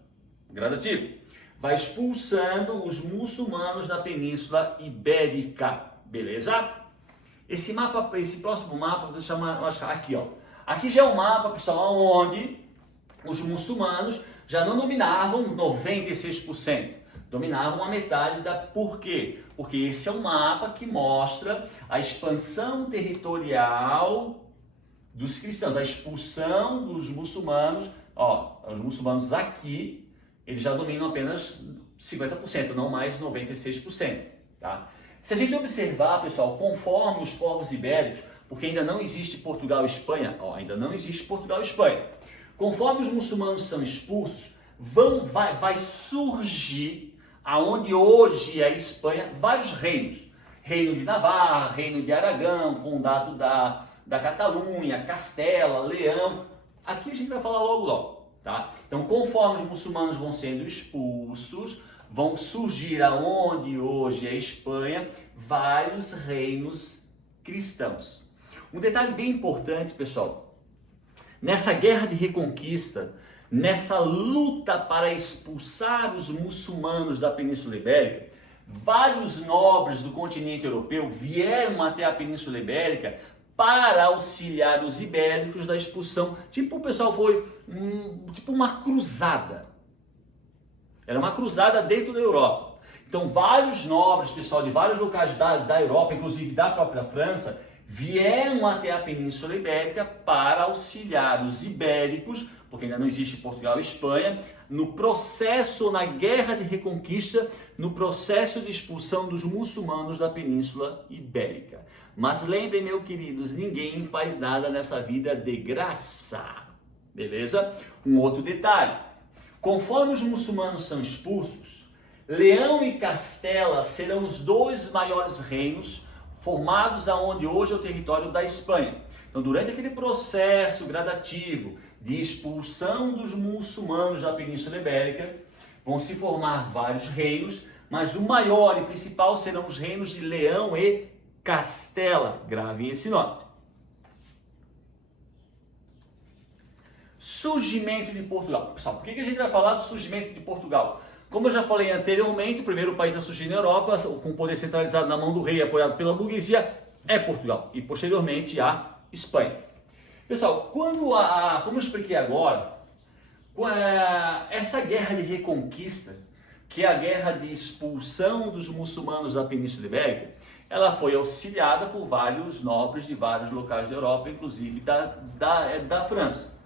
Gradativo. Vai expulsando os muçulmanos da Península Ibérica. Beleza? Esse próximo mapa, eu vou chamar aqui, ó. Aqui já é um mapa, pessoal, onde os muçulmanos já não dominavam 96%. Dominavam a metade da... Por quê? Porque esse é um mapa que mostra a expansão territorial dos cristãos, a expulsão dos muçulmanos. Ó, os muçulmanos aqui, eles já dominam apenas 50%, não mais 96%. Tá? Se a gente observar, pessoal, conforme os povos ibéricos, porque ainda não existe Portugal e Espanha, ó, ainda não existe Portugal e Espanha. Conforme os muçulmanos são expulsos, vai surgir, aonde hoje é a Espanha, vários reinos. Reino de Navarra, Reino de Aragão, Condado da Catalunha, Castela, Leão. Aqui a gente vai falar logo. Tá? Então, conforme os muçulmanos vão sendo expulsos, vão surgir aonde hoje é a Espanha, vários reinos cristãos. Um detalhe bem importante, pessoal, nessa guerra de reconquista, nessa luta para expulsar os muçulmanos da Península Ibérica, vários nobres do continente europeu vieram até a Península Ibérica para auxiliar os ibéricos da expulsão. Tipo, o pessoal foi tipo uma cruzada. Era uma cruzada dentro da Europa. Então, vários nobres, pessoal, de vários locais da Europa, inclusive da própria França, vieram até a Península Ibérica para auxiliar os ibéricos, porque ainda não existe Portugal e Espanha, no processo, na guerra de reconquista, no processo de expulsão dos muçulmanos da Península Ibérica. Mas lembrem, meus queridos, ninguém faz nada nessa vida de graça, beleza? Um outro detalhe, conforme os muçulmanos são expulsos, Leão e Castela serão os dois maiores reinos formados aonde hoje é o território da Espanha. Então, durante aquele processo gradativo de expulsão dos muçulmanos da Península Ibérica, vão se formar vários reinos, mas o maior e principal serão os reinos de Leão e Castela. Gravem esse nome. Surgimento de Portugal. Pessoal, por que a gente vai falar do surgimento de Portugal? Como eu já falei anteriormente, o primeiro país a surgir na Europa, com poder centralizado na mão do rei, apoiado pela burguesia, é Portugal. E posteriormente a Espanha. Pessoal, como eu expliquei agora, Essa guerra de reconquista, que é a guerra de expulsão dos muçulmanos da Península Ibérica, ela foi auxiliada por vários nobres de vários locais da Europa, inclusive da França.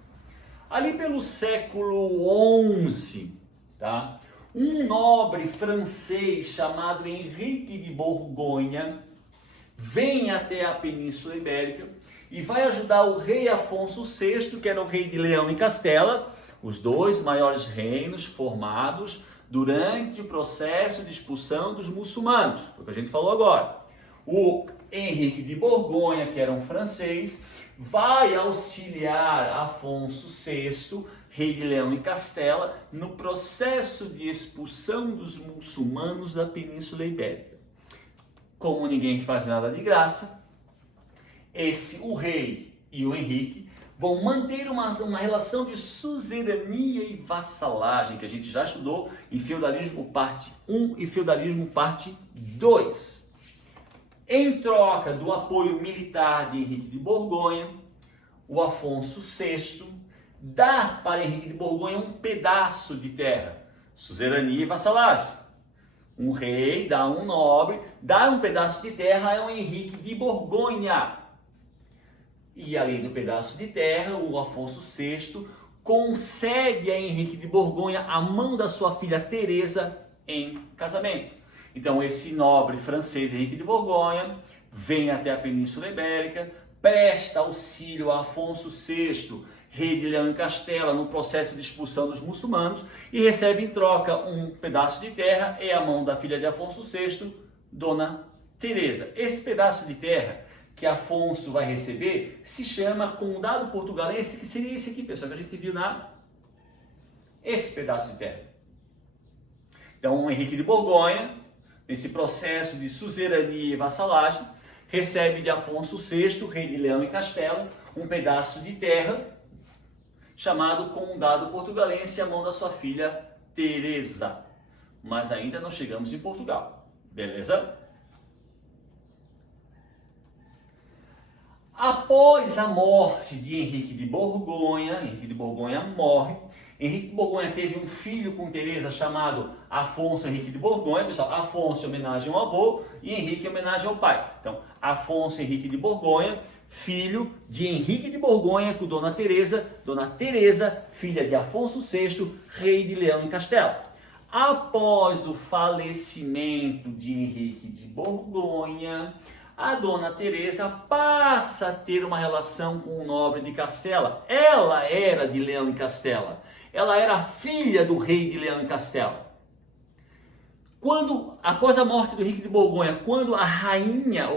Ali pelo século XI, tá? Um nobre francês chamado Henrique de Borgonha vem até a Península Ibérica e vai ajudar o rei Afonso VI, que era o rei de Leão e Castela, os dois maiores reinos formados durante o processo de expulsão dos muçulmanos, foi o que a gente falou agora. O Henrique de Borgonha, que era um francês, vai auxiliar Afonso VI, rei de Leão e Castela, no processo de expulsão dos muçulmanos da Península Ibérica. Como ninguém faz nada de graça, o rei e o Henrique vão manter uma relação de suzerania e vassalagem, que a gente já estudou em Feudalismo Parte 1 e Feudalismo Parte 2. Em troca do apoio militar de Henrique de Borgonha, o Afonso VI dá para Henrique de Borgonha um pedaço de terra, suzerania e vassalagem. Um rei dá um nobre, dá um pedaço de terra a um Henrique de Borgonha. E além do pedaço de terra, o Afonso VI concede a Henrique de Borgonha a mão da sua filha Teresa em casamento. Então esse nobre francês Henrique de Borgonha vem até a Península Ibérica, presta auxílio a Afonso VI, rei de Leão e Castela, no processo de expulsão dos muçulmanos e recebe em troca um pedaço de terra e a mão da filha de Afonso VI, Dona Teresa. Esse pedaço de terra que Afonso vai receber se chama Condado Portugalense, que seria esse aqui, pessoal, que a gente viu esse pedaço de terra. Então, Henrique de Borgonha, nesse processo de suzerania e vassalagem, recebe de Afonso VI, rei de Leão e Castela, um pedaço de terra chamado Condado Portugalense, a mão da sua filha Teresa. Mas ainda não chegamos em Portugal, beleza? Após a morte de Henrique de Borgonha morre. Henrique de Borgonha teve um filho com Teresa chamado Afonso Henrique de Borgonha. Pessoal, Afonso em homenagem ao avô e Henrique em homenagem ao pai. Então, Afonso Henrique de Borgonha, filho de Henrique de Borgonha com Dona Teresa, filha de Afonso VI, rei de Leão e Castela. Após o falecimento de Henrique de Borgonha, a Dona Teresa passa a ter uma relação com o nobre de Castela. Ela era de Leão e Castela. Ela era filha do rei de Leão e Castela. Após a morte do Henrique de Borgonha, quando a rainha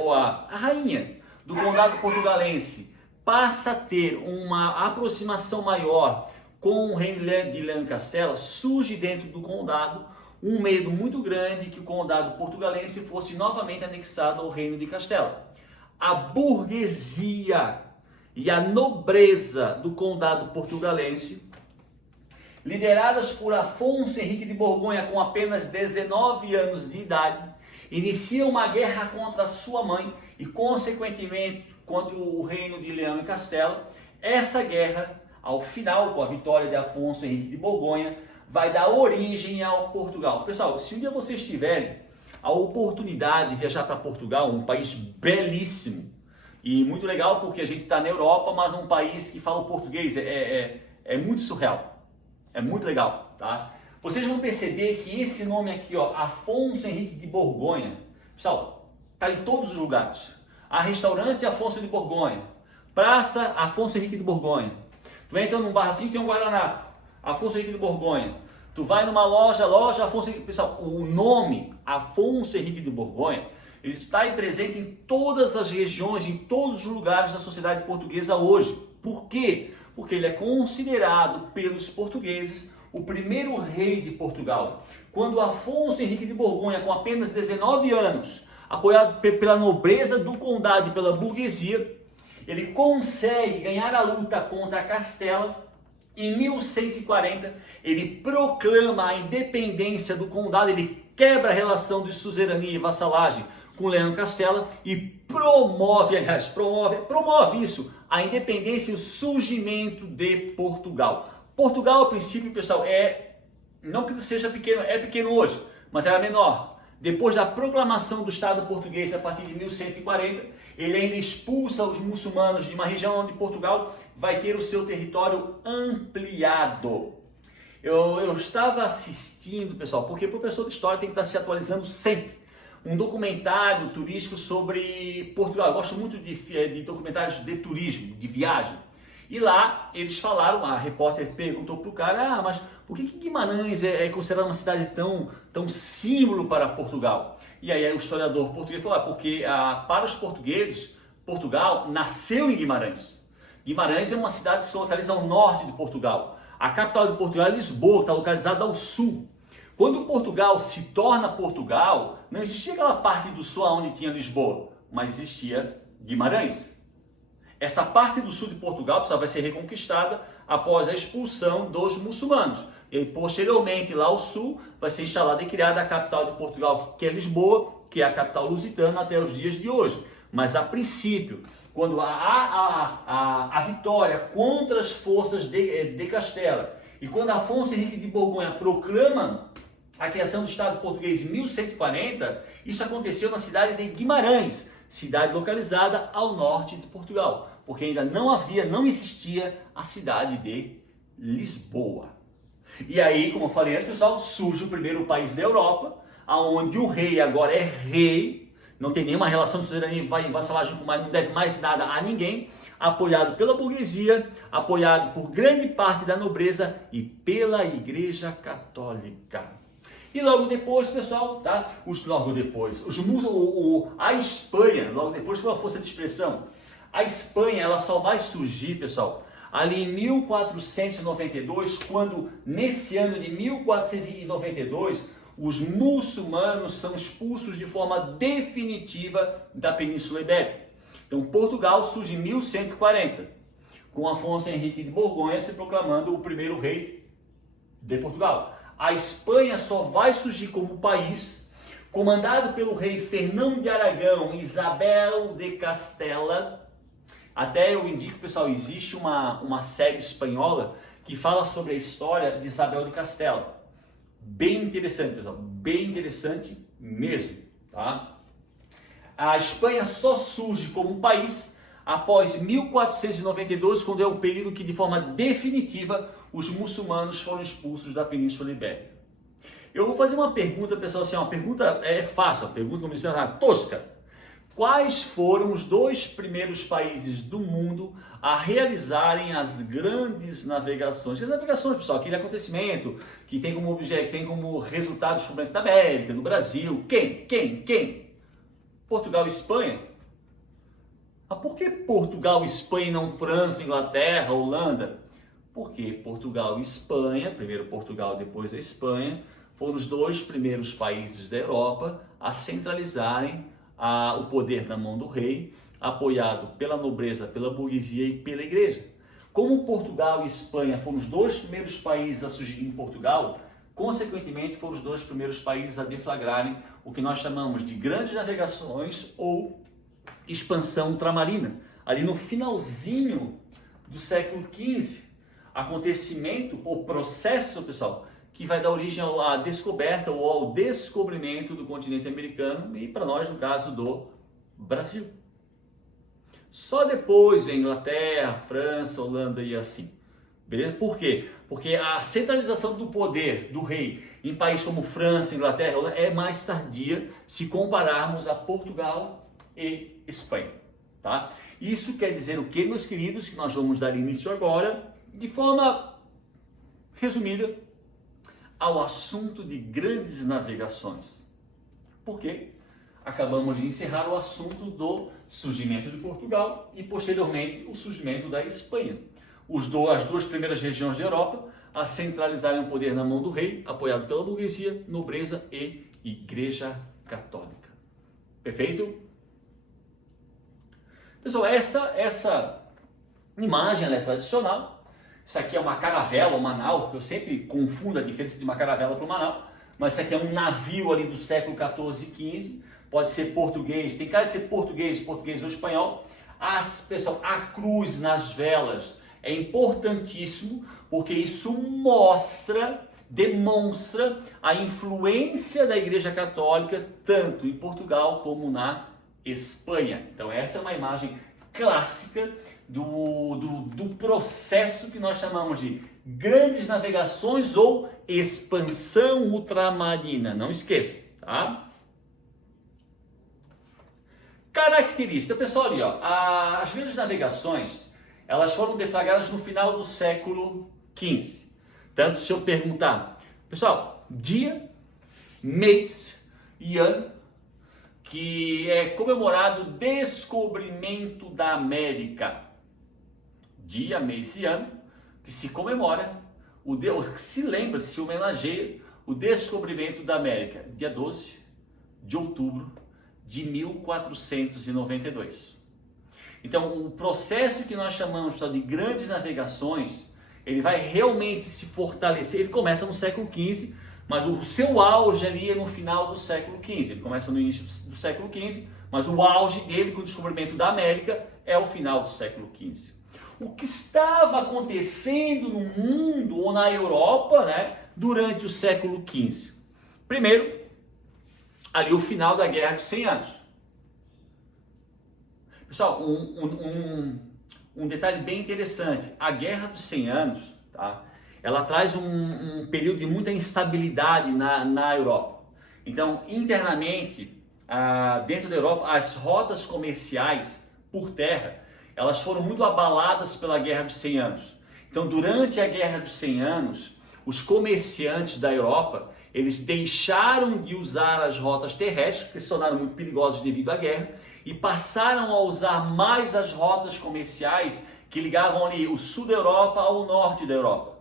do Condado Portugalense passa a ter uma aproximação maior com o rei de Leão e Castela, surge dentro do condado um medo muito grande que o Condado Portugalense fosse novamente anexado ao reino de Castela. A burguesia e a nobreza do Condado Portugalense, lideradas por Afonso Henrique de Borgonha com apenas 19 anos de idade, iniciam uma guerra contra sua mãe e, consequentemente, contra o reino de Leão e Castela. Essa guerra, ao final, com a vitória de Afonso Henrique de Borgonha, vai dar origem ao Portugal. Pessoal, se um dia vocês tiverem a oportunidade de viajar para Portugal, um país belíssimo e muito legal, porque a gente está na Europa, mas um país que fala o português, é muito surreal, é muito legal, tá? Vocês vão perceber que esse nome aqui, ó, Afonso Henrique de Borgonha, pessoal, tá em todos os lugares. Há restaurante Afonso de Borgonha, praça Afonso Henrique de Borgonha. Tu entra num barzinho, tem um guardanapo, Afonso Henrique de Borgonha. Tu vai numa loja Afonso Henrique. Pessoal, o nome Afonso Henrique de Borgonha, ele está presente em todas as regiões, em todos os lugares da sociedade portuguesa hoje. Por quê? Porque ele é considerado pelos portugueses o primeiro rei de Portugal. Quando Afonso Henrique de Borgonha, com apenas 19 anos, apoiado pela nobreza do condado e pela burguesia, ele consegue ganhar a luta contra Castela. Em 1140, ele proclama a independência do condado, ele quebra a relação de suzerania e vassalagem com Leão e Castela e promove isso, a independência e o surgimento de Portugal. Portugal, a princípio, pessoal, não que seja pequeno, é pequeno hoje, mas era menor. Depois da proclamação do Estado português a partir de 1140, ele ainda expulsa os muçulmanos de uma região onde Portugal vai ter o seu território ampliado. Eu estava assistindo, pessoal, porque o professor de história tem que estar se atualizando sempre. Um documentário turístico sobre Portugal. Eu gosto muito de documentários de turismo, de viagem. E lá eles falaram, a repórter perguntou para o cara, mas por que Guimarães é considerada uma cidade tão símbolo para Portugal? E aí o historiador português falou, porque para os portugueses, Portugal nasceu em Guimarães. Guimarães é uma cidade que se localiza ao norte de Portugal. A capital de Portugal é Lisboa, que está localizada ao sul. Quando Portugal se torna Portugal, não existia aquela parte do sul onde tinha Lisboa, mas existia Guimarães. Essa parte do sul de Portugal, pessoal, vai ser reconquistada após a expulsão dos muçulmanos. E posteriormente, lá ao sul, vai ser instalada e criada a capital de Portugal, que é Lisboa, que é a capital lusitana até os dias de hoje. Mas a princípio, quando a vitória contra as forças de Castela e quando Afonso Henrique de Borgonha proclama a criação do Estado português em 1140, isso aconteceu na cidade de Guimarães, cidade localizada ao norte de Portugal, porque ainda não existia a cidade de Lisboa. E aí, como eu falei antes, pessoal, surge o primeiro país da Europa, onde o rei agora é rei, não tem nenhuma relação de suzerania, vai vassalagem com mais, não deve mais nada a ninguém, apoiado pela burguesia, apoiado por grande parte da nobreza e pela Igreja Católica. E logo depois, pessoal, tá? A Espanha, logo depois, pela força de expressão, a Espanha, ela só vai surgir, pessoal, ali em 1492, quando nesse ano de 1492, os muçulmanos são expulsos de forma definitiva da Península Ibérica. Então, Portugal surge em 1140, com Afonso Henrique de Borgonha se proclamando o primeiro rei de Portugal. A Espanha só vai surgir como país, comandado pelo rei Fernão de Aragão e Isabel de Castela. Até eu indico, pessoal, existe uma série espanhola que fala sobre a história de Isabel de Castela. Bem interessante, pessoal, bem interessante mesmo, tá? A Espanha só surge como país após 1492, quando é o período que, de forma definitiva, os muçulmanos foram expulsos da Península Ibérica. Eu vou fazer uma pergunta, pessoal, assim, uma pergunta fácil, uma pergunta, como disse, tosca. Quais foram os 2 primeiros países do mundo a realizarem as grandes navegações? As navegações, pessoal, aquele acontecimento que tem como objeto, tem como resultado o descobrimento da América, no Brasil. Quem? Portugal e Espanha. Mas por que Portugal e Espanha e não França, Inglaterra, Holanda? Porque Portugal e Espanha, primeiro Portugal, depois a Espanha, foram os 2 primeiros países da Europa a centralizarem o poder na mão do rei, apoiado pela nobreza, pela burguesia e pela igreja. Como Portugal e Espanha foram os 2 primeiros países a surgir em Portugal, consequentemente foram os 2 primeiros países a deflagrarem o que nós chamamos de grandes navegações ou expansão ultramarina. Ali no finalzinho do século XV, acontecimento ou processo, pessoal, que vai dar origem à descoberta ou ao descobrimento do continente americano e, para nós, no caso do Brasil. Só depois a Inglaterra, França, Holanda e assim. Beleza? Por quê? Porque a centralização do poder do rei em países como França, Inglaterra, Holanda é mais tardia se compararmos a Portugal e Espanha. Tá? Isso quer dizer o que, meus queridos, que nós vamos dar início agora, de forma resumida, ao assunto de grandes navegações. Por quê? Acabamos de encerrar o assunto do surgimento de Portugal e, posteriormente, o surgimento da Espanha. As 2 primeiras regiões da Europa a centralizarem o poder na mão do rei, apoiado pela burguesia, nobreza e Igreja Católica. Perfeito? Pessoal, essa imagem ela é tradicional. Isso aqui é uma caravela, uma nau, que eu sempre confundo a diferença de uma caravela para uma nau, mas isso aqui é um navio ali do século XIV e XV, pode ser português, tem cara de ser português ou espanhol. Pessoal, a cruz nas velas é importantíssimo, porque isso demonstra a influência da Igreja Católica tanto em Portugal como na Espanha. Então essa é uma imagem clássica do processo que nós chamamos de grandes navegações ou expansão ultramarina. Não esqueça, tá? Característica, pessoal, ali, ó, as grandes navegações, elas foram deflagradas no final do século XV. Tanto se eu perguntar, pessoal, dia, mês e ano, que é comemorado o descobrimento da América. Dia, mês e ano, que se comemora, que se lembra, se homenageia o descobrimento da América. Dia 12 de outubro de 1492. Então, o processo que nós chamamos de grandes navegações, ele vai realmente se fortalecer. Ele começa no século XV, mas o seu auge ali é no final do século XV. Ele começa no início do século XV, mas o auge dele com o descobrimento da América é o final do século XV. O que estava acontecendo no mundo ou na Europa, né, durante o século XV? Primeiro, ali o final da Guerra dos 100 Anos. Pessoal, um detalhe bem interessante, a Guerra dos 100 Anos, tá? Ela traz um período de muita instabilidade na Europa. Então, internamente, dentro da Europa, as rotas comerciais por terra, elas foram muito abaladas pela Guerra dos 100 Anos. Então, durante a Guerra dos 100 Anos, os comerciantes da Europa, eles deixaram de usar as rotas terrestres, que se tornaram muito perigosas devido à guerra, e passaram a usar mais as rotas comerciais que ligavam ali o sul da Europa ao norte da Europa.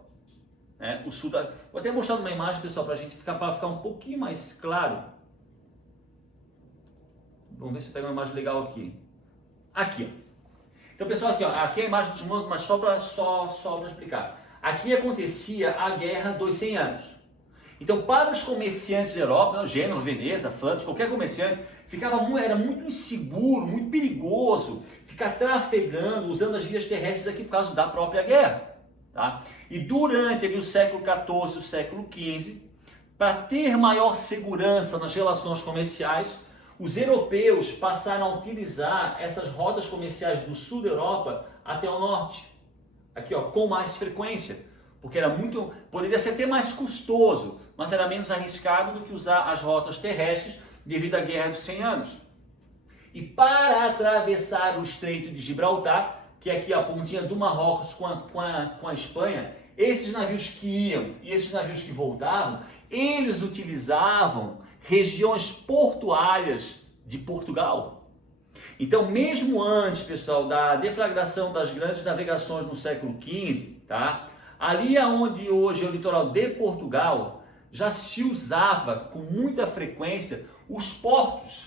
Vou até mostrar uma imagem, pessoal, para ficar um pouquinho mais claro. Vamos ver se eu pego uma imagem legal aqui. Aqui, ó. Então, pessoal, aqui é a imagem dos mundos, mas só para explicar. Aqui acontecia a Guerra dos 100 Anos. Então, para os comerciantes da Europa, Gênova, Veneza, Flandres, qualquer comerciante, era muito inseguro, muito perigoso ficar trafegando, usando as vias terrestres aqui por causa da própria guerra. Tá? E durante ali, o século XIV, o século XV, para ter maior segurança nas relações comerciais, os europeus passaram a utilizar essas rotas comerciais do sul da Europa até o norte, aqui, ó, com mais frequência, porque poderia ser até mais custoso, mas era menos arriscado do que usar as rotas terrestres devido à Guerra dos 100 Anos. E para atravessar o Estreito de Gibraltar, que é aqui a pontinha do Marrocos com a Espanha, esses navios que iam e esses navios que voltavam, eles utilizavam regiões portuárias de Portugal. Então, mesmo antes, pessoal, da deflagração das grandes navegações no século XV, tá? Ali onde hoje é o litoral de Portugal, já se usava com muita frequência os portos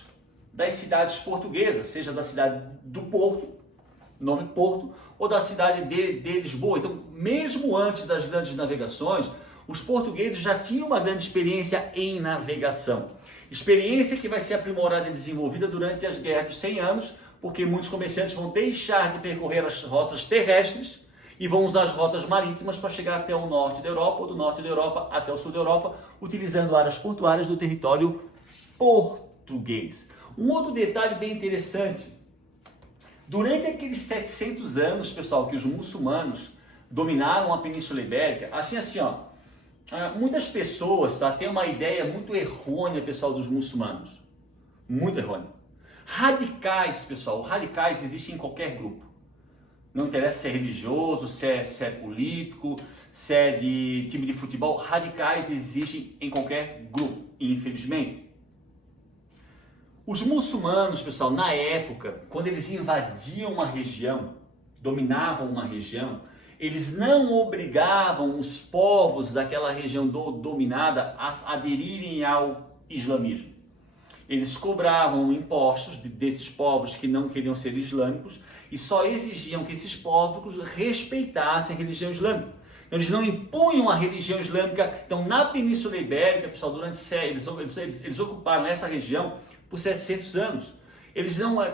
das cidades portuguesas, seja da cidade do Porto, nome Porto, ou da cidade de Lisboa. Então, mesmo antes das grandes navegações, os portugueses já tinham uma grande experiência em navegação. Experiência que vai ser aprimorada e desenvolvida durante as guerras dos 100 anos, porque muitos comerciantes vão deixar de percorrer as rotas terrestres e vão usar as rotas marítimas para chegar até o norte da Europa, ou do norte da Europa até o sul da Europa, utilizando áreas portuárias do território português. Um outro detalhe bem interessante, durante aqueles 700 anos, pessoal, que os muçulmanos dominaram a Península Ibérica, assim, ó, muitas pessoas têm uma ideia muito errônea, pessoal, dos muçulmanos. Muito errônea. Radicais, pessoal. Radicais existem em qualquer grupo. Não interessa se é religioso, se é político, se é de time de futebol. Radicais existem em qualquer grupo, infelizmente. Os muçulmanos, pessoal, na época, quando eles invadiam uma região, dominavam uma região, eles não obrigavam os povos daquela região dominada a aderirem ao islamismo. Eles cobravam impostos desses povos que não queriam ser islâmicos e só exigiam que esses povos respeitassem a religião islâmica. Então, eles não impunham a religião islâmica. Então, na Península Ibérica, pessoal, durante séculos, eles ocuparam essa região por 700 anos.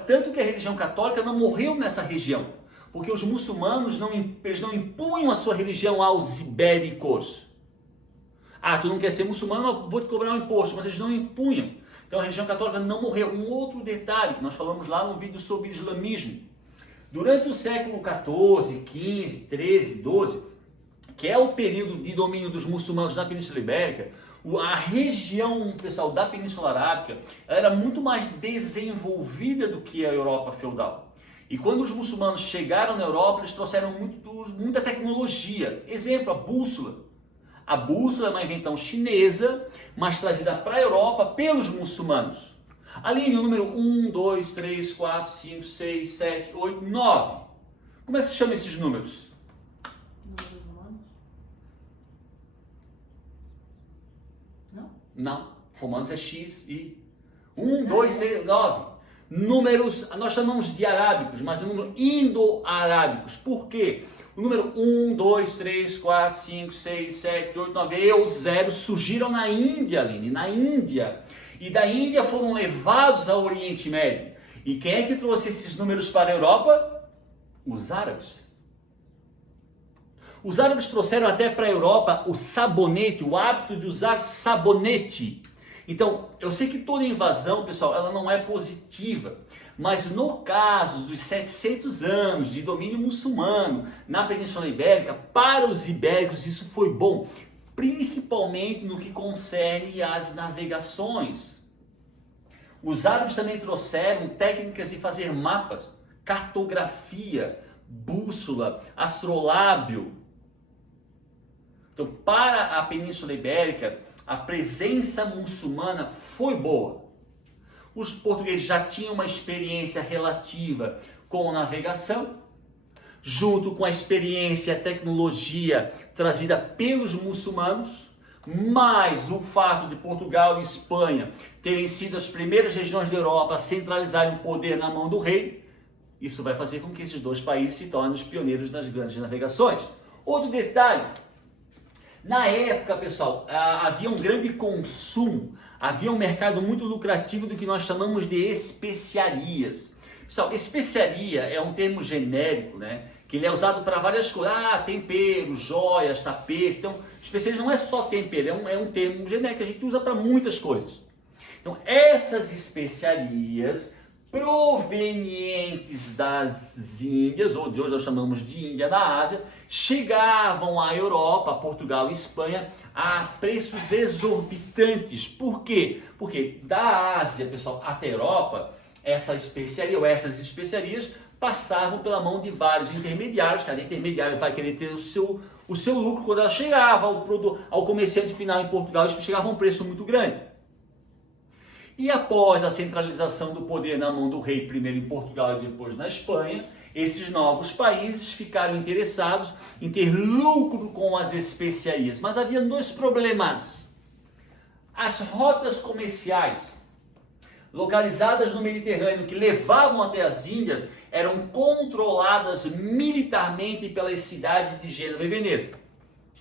Tanto que a religião católica não morreu nessa região. Porque os muçulmanos eles não impunham a sua religião aos ibéricos. Ah, tu não quer ser muçulmano, eu vou te cobrar um imposto, mas eles não impunham. Então a religião católica não morreu. Um outro detalhe que nós falamos lá no vídeo sobre islamismo. Durante o século XIV, XV, XIII, XII, que é o período de domínio dos muçulmanos na Península Ibérica, a região, pessoal, da Península Arábica era muito mais desenvolvida do que a Europa feudal. E quando os muçulmanos chegaram na Europa, eles trouxeram muita tecnologia. Exemplo, a bússola. A bússola é uma invenção chinesa, mas trazida para a Europa pelos muçulmanos. Aline, o número 1, 2, 3, 4, 5, 6, 7, 8, 9. Como é que se chama esses números? Números romanos? Não. Romanos é X e 1, 2, 3, 9. Números, nós chamamos de arábicos, mas é número indo-arábicos. Por quê? O número 1, 2, 3, 4, 5, 6, 7, 8, 9 e os zeros surgiram na Índia, Aline, na Índia. E da Índia foram levados ao Oriente Médio. E quem é que trouxe esses números para a Europa? Os árabes. Os árabes trouxeram até para a Europa o sabonete, o hábito de usar sabonete. Então, eu sei que toda invasão, pessoal, ela não é positiva. Mas no caso dos 700 anos de domínio muçulmano na Península Ibérica, para os ibéricos isso foi bom, principalmente no que concerne às navegações. Os árabes também trouxeram técnicas de fazer mapas, cartografia, bússola, astrolábio. Então, para a Península Ibérica, a presença muçulmana foi boa. Os portugueses já tinham uma experiência relativa com navegação, junto com a experiência e a tecnologia trazida pelos muçulmanos, mais o fato de Portugal e Espanha terem sido as primeiras regiões da Europa a centralizarem o poder na mão do rei, isso vai fazer com que esses dois países se tornem os pioneiros das grandes navegações. Outro detalhe, na época, pessoal, havia um grande consumo, havia um mercado muito lucrativo do que nós chamamos de especiarias. Pessoal, especiaria é um termo genérico, né? Que ele é usado para várias coisas, tempero, joias, tapete. Então, especiaria não é só tempero, é um termo genérico que a gente usa para muitas coisas. Então, essas especiarias provenientes das Índias, ou de hoje nós chamamos de Índia da Ásia, chegavam à Europa, Portugal e Espanha, a preços exorbitantes. Por quê? Porque da Ásia, pessoal, até a Europa, essa especiaria ou essas especiarias passavam pela mão de vários intermediários. Cada intermediário vai querer ter o seu lucro. Quando ela chegava ao comerciante final em Portugal, isso chegava a um preço muito grande. E após a centralização do poder na mão do rei, primeiro em Portugal e depois na Espanha, esses novos países ficaram interessados em ter lucro com as especiarias. Mas havia dois problemas. As rotas comerciais localizadas no Mediterrâneo que levavam até as Índias eram controladas militarmente pelas cidades de Gênova e Veneza.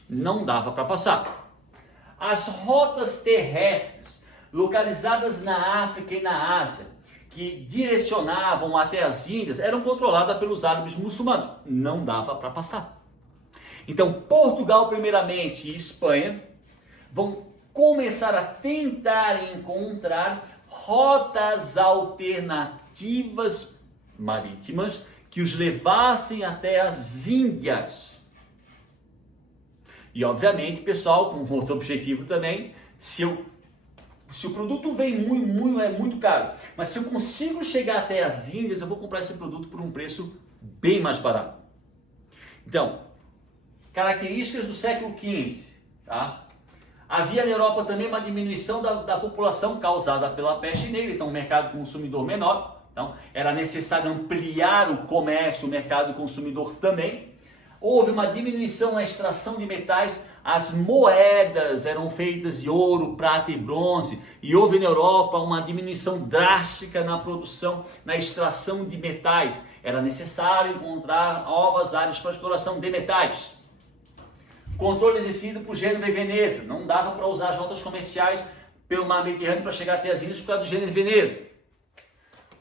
Não dava para passar. As rotas terrestres localizadas na África e na Ásia, que direcionavam até as Índias, eram controladas pelos árabes muçulmanos. Não dava para passar. Então, Portugal, primeiramente, e Espanha vão começar a tentar encontrar rotas alternativas marítimas que os levassem até as Índias. E, obviamente, pessoal, com outro objetivo também, se o produto vem é muito caro, mas se eu consigo chegar até as Índias, eu vou comprar esse produto por um preço bem mais barato. Então, características do século XV, tá? Havia na Europa também uma diminuição da população causada pela peste negra, então um mercado consumidor menor. Então, era necessário ampliar o comércio, o mercado consumidor também. Houve uma diminuição na extração de metais, as moedas eram feitas de ouro, prata e bronze, e houve na Europa uma diminuição drástica na produção, na extração de metais. Era necessário encontrar novas áreas para exploração de metais. Controle exercido por Gênova e Veneza, não dava para usar as rotas comerciais pelo mar Mediterrâneo para chegar até as Índias por causa do Gênova e Veneza.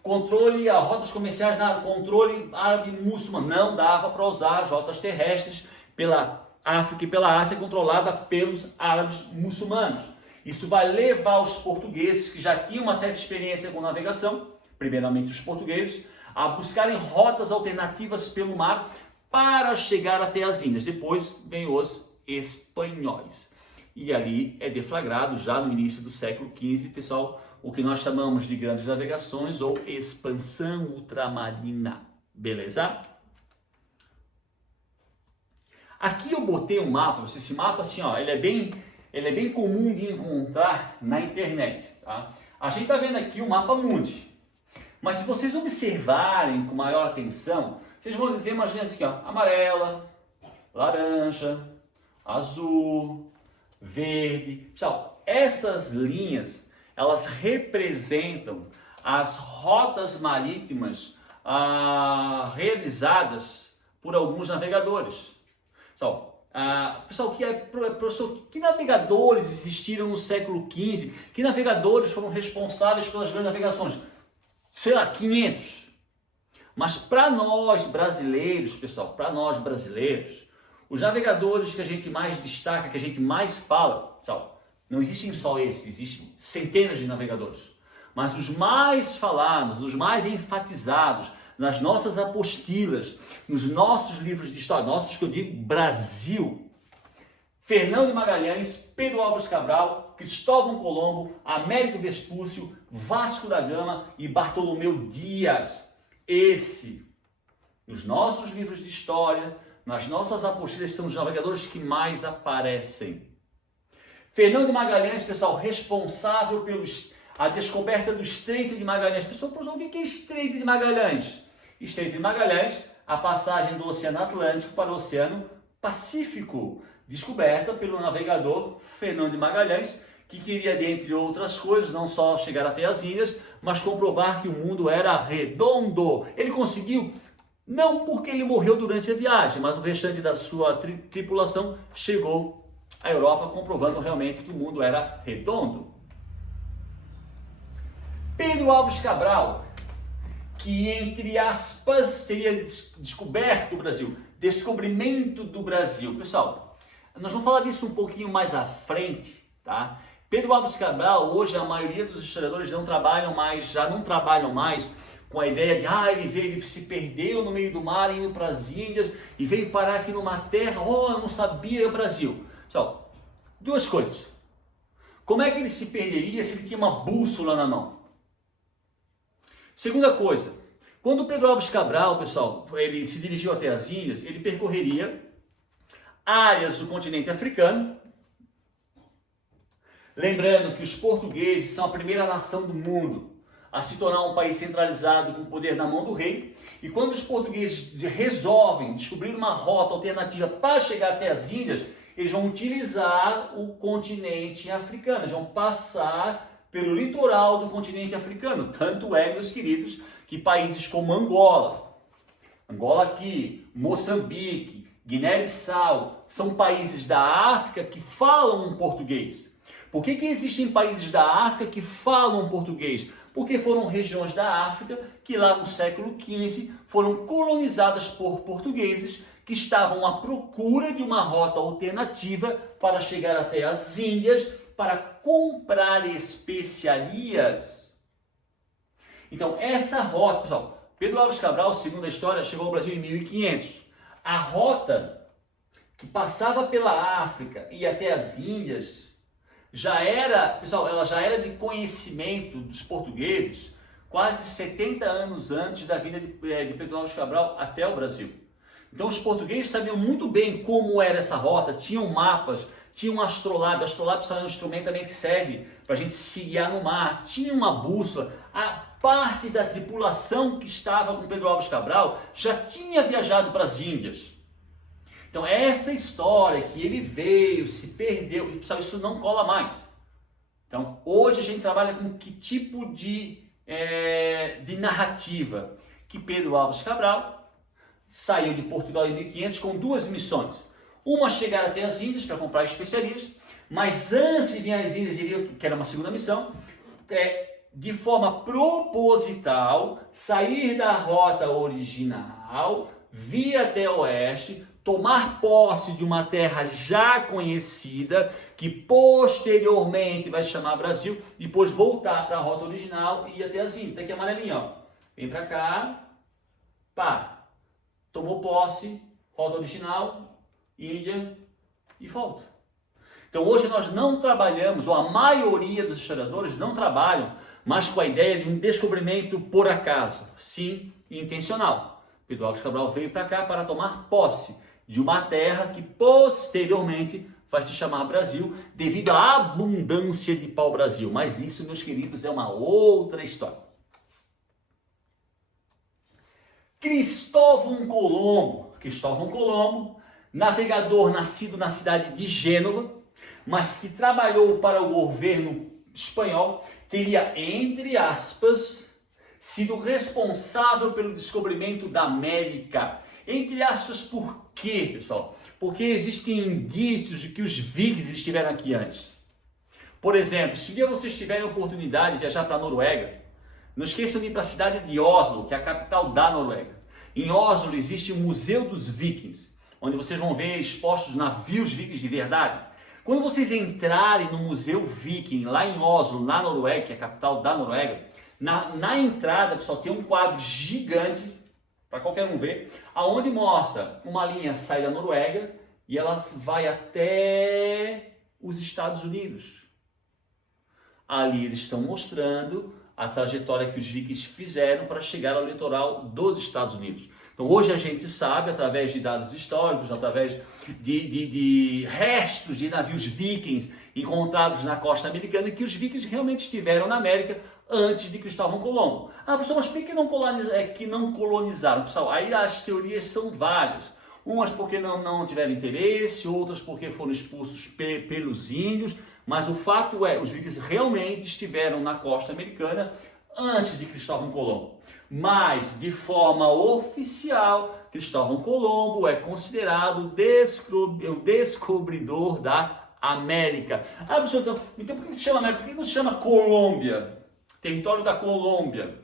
controle a rotas comerciais, controle árabe-muçulmano. Não dava para usar as rotas terrestres pela África e pela Ásia controlada pelos árabes muçulmanos. Isso vai levar os portugueses, que já tinham uma certa experiência com navegação, primeiramente os portugueses, a buscarem rotas alternativas pelo mar para chegar até as Índias. Depois vem os espanhóis. E ali é deflagrado, já no início do século XV, pessoal, o que nós chamamos de grandes navegações ou expansão ultramarina. Beleza? Aqui eu botei um mapa, esse mapa assim, ó, ele é bem comum de encontrar na internet, tá? A gente tá vendo aqui o mapa mundi. Mas se vocês observarem com maior atenção, vocês vão ver umas linhas aqui, ó, amarela, laranja, azul, verde. Pessoal, essas linhas, elas representam as rotas marítimas realizadas por alguns navegadores. Pessoal, professor, que navegadores existiram no século XV? Que navegadores foram responsáveis pelas grandes navegações? Sei lá, 500. Mas para nós brasileiros, pessoal, para nós brasileiros, os navegadores que a gente mais destaca, que a gente mais fala, pessoal, não existem só esses, existem centenas de navegadores. Mas os mais falados, os mais enfatizados nas nossas apostilas, nos nossos livros de história, nossos que eu digo Brasil, Fernão de Magalhães, Pedro Álvares Cabral, Cristóvão Colombo, Américo Vespúcio, Vasco da Gama e Bartolomeu Dias. Esse, nos nossos livros de história, nas nossas apostilas, são os navegadores que mais aparecem. Fernão de Magalhães, pessoal, responsável pela descoberta do Estreito de Magalhães. Pessoal, o que é Estreito de Magalhães? Estreito de Magalhães, a passagem do Oceano Atlântico para o Oceano Pacífico, descoberta pelo navegador Fernão de Magalhães, que queria, dentre outras coisas, não só chegar até as Índias, mas comprovar que o mundo era redondo. Ele conseguiu, não porque ele morreu durante a viagem, mas o restante da sua tripulação chegou à Europa, comprovando realmente que o mundo era redondo. Pedro Álvares Cabral, que, entre aspas, teria descoberto o Brasil, descobrimento do Brasil. Pessoal, nós vamos falar disso um pouquinho mais à frente, tá? Pedro Álvares Cabral, hoje a maioria dos historiadores já não trabalham mais com a ideia de, ele se perdeu no meio do mar, indo para as Índias e veio parar aqui numa terra, eu não sabia o Brasil. Pessoal, duas coisas. Como é que ele se perderia se ele tinha uma bússola na mão? Segunda coisa, quando Pedro Álvares Cabral, pessoal, ele se dirigiu até as Índias, ele percorreria áreas do continente africano. Lembrando que os portugueses são a primeira nação do mundo a se tornar um país centralizado com o poder na mão do rei. E quando os portugueses resolvem descobrir uma rota alternativa para chegar até as Índias, eles vão utilizar o continente africano, eles vão passar pelo litoral do continente africano. Tanto é, meus queridos, que países como Angola aqui, Moçambique, Guiné-Bissau, são países da África que falam português. Por que existem países da África que falam português? Porque foram regiões da África que lá no século XV foram colonizadas por portugueses que estavam à procura de uma rota alternativa para chegar até as Índias para comprar especiarias. Então essa rota, pessoal, Pedro Álvares Cabral, segundo a história, chegou ao Brasil em 1500. A rota que passava pela África e até as Índias ela já era de conhecimento dos portugueses quase 70 anos antes da vinda de Pedro Álvares Cabral até o Brasil. Então os portugueses sabiam muito bem como era essa rota, tinham mapas, tinham um astrolábio. O astrolábio é um instrumento também que serve para a gente se guiar no mar, tinha uma bússola. A parte da tripulação que estava com Pedro Álvares Cabral já tinha viajado para as Índias. Então essa história que ele veio, se perdeu, e pessoal, isso não cola mais. Então hoje a gente trabalha com que tipo de narrativa? Que Pedro Álvares Cabral saiu de Portugal em 1500 com duas missões. Uma, chegar até as Índias para comprar especiarias, mas antes de vir às Índias, diria que era uma segunda missão, de forma proposital, sair da rota original, vir até o oeste, tomar posse de uma terra já conhecida, que posteriormente vai chamar Brasil, depois voltar para a rota original e ir até as Índias. Tá aqui amarelinho, ó. Vem para cá, pá, tomou posse, rota original, Índia e volta. Então hoje nós não trabalhamos, ou a maioria dos historiadores não trabalham, mas com a ideia de um descobrimento por acaso, sim, intencional. Pedro Álvares Cabral veio para cá para tomar posse de uma terra que posteriormente vai se chamar Brasil, devido à abundância de pau-brasil. Mas isso, meus queridos, é uma outra história. Cristóvão Colombo, navegador nascido na cidade de Gênova, mas que trabalhou para o governo espanhol, teria, entre aspas, sido responsável pelo descobrimento da América. Entre aspas, por quê, pessoal? Porque existem indícios de que os vikings estiveram aqui antes. Por exemplo, se um dia vocês tiverem a oportunidade de viajar para a Noruega, não esqueçam de ir para a cidade de Oslo, que é a capital da Noruega. Em Oslo existe o Museu dos Vikings, onde vocês vão ver expostos navios vikings de verdade. Quando vocês entrarem no Museu Viking, lá em Oslo, na Noruega, que é a capital da Noruega, na entrada, pessoal, tem um quadro gigante, para qualquer um ver, aonde mostra uma linha sai da Noruega e ela vai até os Estados Unidos. Ali eles estão mostrando a trajetória que os vikings fizeram para chegar ao litoral dos Estados Unidos. Então hoje a gente sabe, através de dados históricos, através de restos de navios vikings encontrados na costa americana, que os vikings realmente estiveram na América antes de Cristóvão Colombo. Ah, pessoal, mas por que não colonizaram? Pessoal, aí as teorias são várias. Umas porque não tiveram interesse, outras porque foram expulsos pelos índios, mas o fato é, os vikings realmente estiveram na costa americana antes de Cristóvão Colombo. Mas, de forma oficial, Cristóvão Colombo é considerado o descobridor da América. Ah, professor, então por que se chama América? Por que não se chama Colômbia? Território da Colômbia.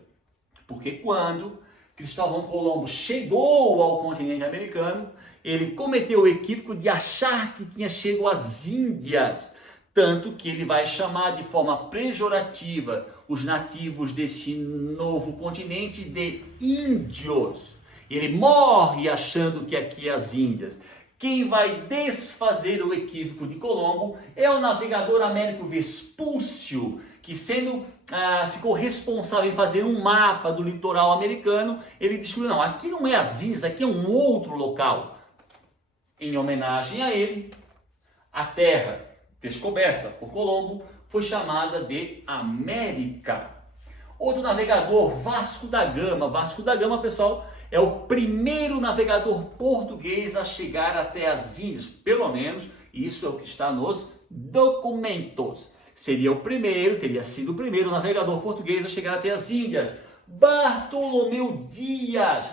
Porque quando Cristóvão Colombo chegou ao continente americano, ele cometeu o equívoco de achar que tinha chegado às Índias. Tanto que ele vai chamar de forma pejorativa os nativos desse novo continente de índios. Ele morre achando que aqui é as Índias. Quem vai desfazer o equívoco de Colombo é o navegador Américo Vespúcio, que ficou responsável em fazer um mapa do litoral americano. Ele descobriu, não, aqui não é as Índias, aqui é um outro local. Em homenagem a ele, a terra descoberta por Colombo foi chamada de América. Outro navegador, Vasco da Gama. Vasco da Gama, pessoal, é o primeiro navegador português a chegar até as Índias. Pelo menos isso é o que está nos documentos. Teria sido o primeiro navegador português a chegar até as Índias. Bartolomeu Dias.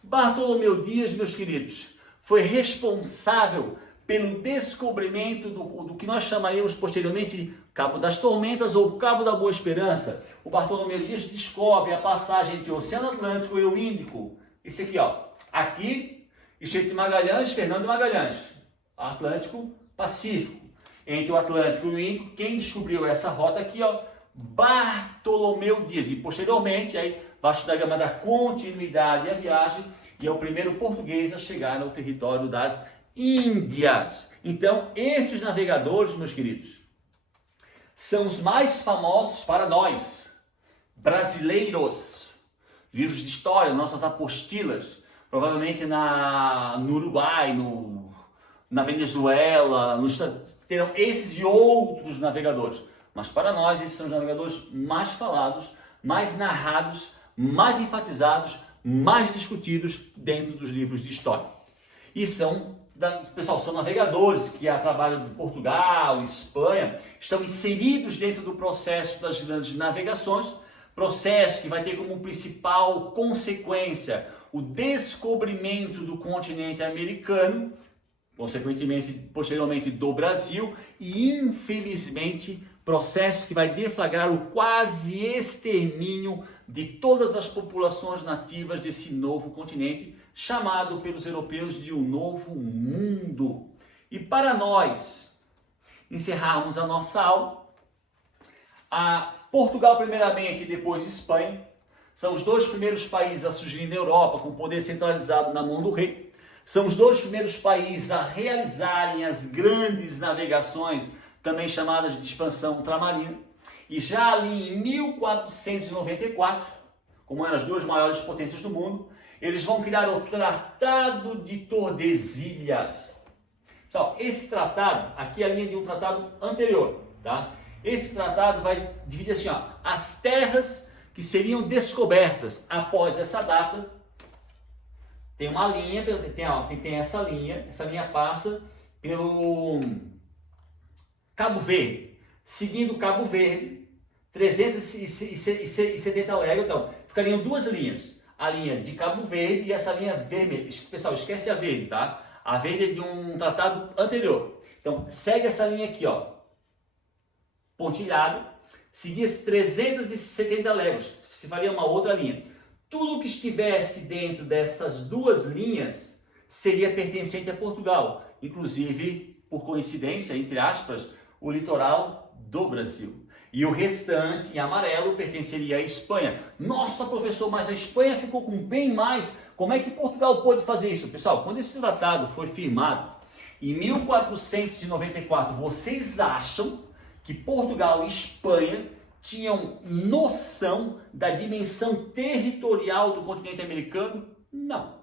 Bartolomeu Dias, meus queridos, foi responsável pelo descobrimento do que nós chamaríamos posteriormente de Cabo das Tormentas ou Cabo da Boa Esperança. O Bartolomeu Dias descobre a passagem entre o Oceano Atlântico e o Índico. Esse aqui, ó. Aqui, Estreito de Magalhães, Fernando de Magalhães. Atlântico, Pacífico. Entre o Atlântico e o Índico, quem descobriu essa rota aqui, ó? Bartolomeu Dias. E posteriormente, aí, Vasco da Gama dá continuidade à viagem e é o primeiro português a chegar ao território das Índias. Então, esses navegadores, meus queridos, são os mais famosos para nós, brasileiros. Livros de história, nossas apostilas, provavelmente no Uruguai, na Venezuela, terão esses e outros navegadores. Mas para nós, esses são os navegadores mais falados, mais narrados, mais enfatizados, mais discutidos dentro dos livros de história. E pessoal, são navegadores que a trabalho de Portugal, Espanha, estão inseridos dentro do processo das grandes navegações, processo que vai ter como principal consequência o descobrimento do continente americano, consequentemente, posteriormente do Brasil e, infelizmente, processo que vai deflagrar o quase extermínio de todas as populações nativas desse novo continente, chamado pelos europeus de o Novo Mundo. E para nós encerrarmos a nossa aula, Portugal primeiramente e depois Espanha são os dois primeiros países a surgirem na Europa com poder centralizado na mão do rei. São os dois primeiros países a realizarem as grandes navegações, também chamadas de expansão ultramarina. E já ali em 1494, como eram as duas maiores potências do mundo, eles vão criar o Tratado de Tordesilhas. Pessoal, esse tratado, aqui é a linha de um tratado anterior, tá? Esse tratado vai dividir assim, ó, as terras que seriam descobertas após essa data. Tem uma linha, tem essa linha passa pelo Cabo Verde, seguindo Cabo Verde, 370 léguas, então ficariam duas linhas, a linha de Cabo Verde e essa linha vermelha. Pessoal, esquece a verde, tá? A verde é de um tratado anterior. Então segue essa linha aqui, ó, pontilhado, seguia as 370 léguas, se faria uma outra linha. Tudo que estivesse dentro dessas duas linhas seria pertencente a Portugal, inclusive, por coincidência, entre aspas, o litoral do Brasil. E o restante, em amarelo, pertenceria à Espanha. Nossa, professor, mas a Espanha ficou com bem mais. Como é que Portugal pôde fazer isso? Pessoal, quando esse tratado foi firmado, em 1494, vocês acham que Portugal e Espanha tinham noção da dimensão territorial do continente americano? Não.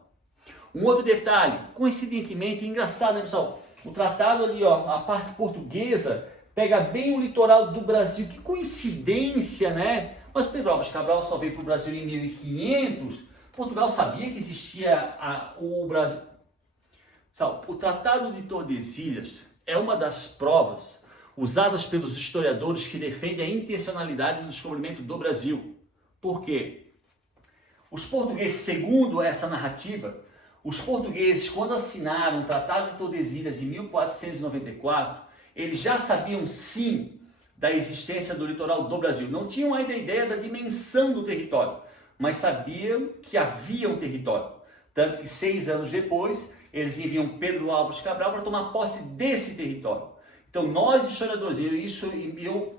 Um outro detalhe, coincidentemente, engraçado, né, pessoal? O tratado ali, ó, a parte portuguesa, pega bem o litoral do Brasil. Que coincidência, né? Mas Pedro Álvares Cabral só veio para o Brasil em 1500. Portugal sabia que existia o Brasil. Pessoal, o Tratado de Tordesilhas é uma das provas usadas pelos historiadores que defendem a intencionalidade do descobrimento do Brasil. Por quê? Os portugueses, segundo essa narrativa, os portugueses, quando assinaram o Tratado de Tordesilhas em 1494, eles já sabiam sim da existência do litoral do Brasil. Não tinham ainda ideia da dimensão do território, mas sabiam que havia um território. Tanto que 6 anos depois, eles enviam Pedro Álvares Cabral para tomar posse desse território. Então nós historiadores,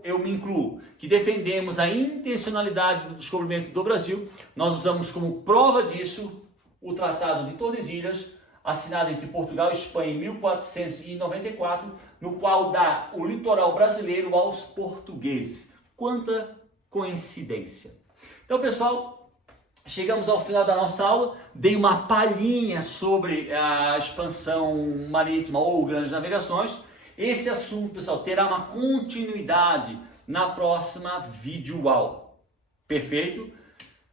eu me incluo, que defendemos a intencionalidade do descobrimento do Brasil, nós usamos como prova disso o Tratado de Tordesilhas, assinado entre Portugal e Espanha em 1494, no qual dá o litoral brasileiro aos portugueses. Quanta coincidência! Então, pessoal, chegamos ao final da nossa aula, dei uma palhinha sobre a expansão marítima ou grandes navegações. Esse assunto, pessoal, terá uma continuidade na próxima videoaula. Perfeito?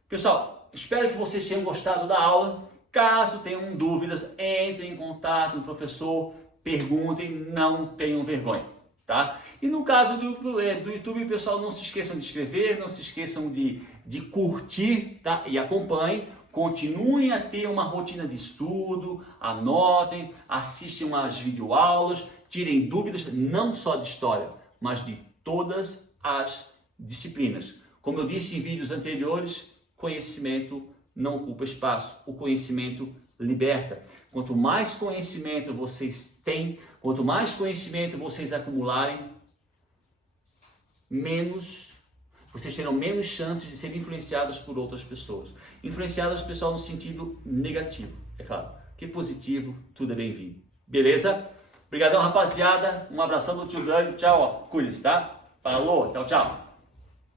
Pessoal, espero que vocês tenham gostado da aula. Caso tenham dúvidas, entrem em contato com o professor, perguntem, não tenham vergonha, tá? E no caso do YouTube, pessoal, não se esqueçam de inscrever, não se esqueçam de curtir, tá? E acompanhem. Continuem a ter uma rotina de estudo, anotem, assistam às videoaulas, tirem dúvidas não só de história, mas de todas as disciplinas. Como eu disse em vídeos anteriores, conhecimento não ocupa espaço, o conhecimento liberta. Quanto mais conhecimento vocês têm, quanto mais conhecimento vocês acumularem, vocês terão menos chances de serem influenciados por outras pessoas. Influenciadas, pessoal, no sentido negativo, é claro. Que positivo, tudo é bem-vindo. Beleza? Obrigadão, rapaziada. Um abração do tio Dani. Tchau, ó. Cuide-se, tá? Falou, tchau, tchau.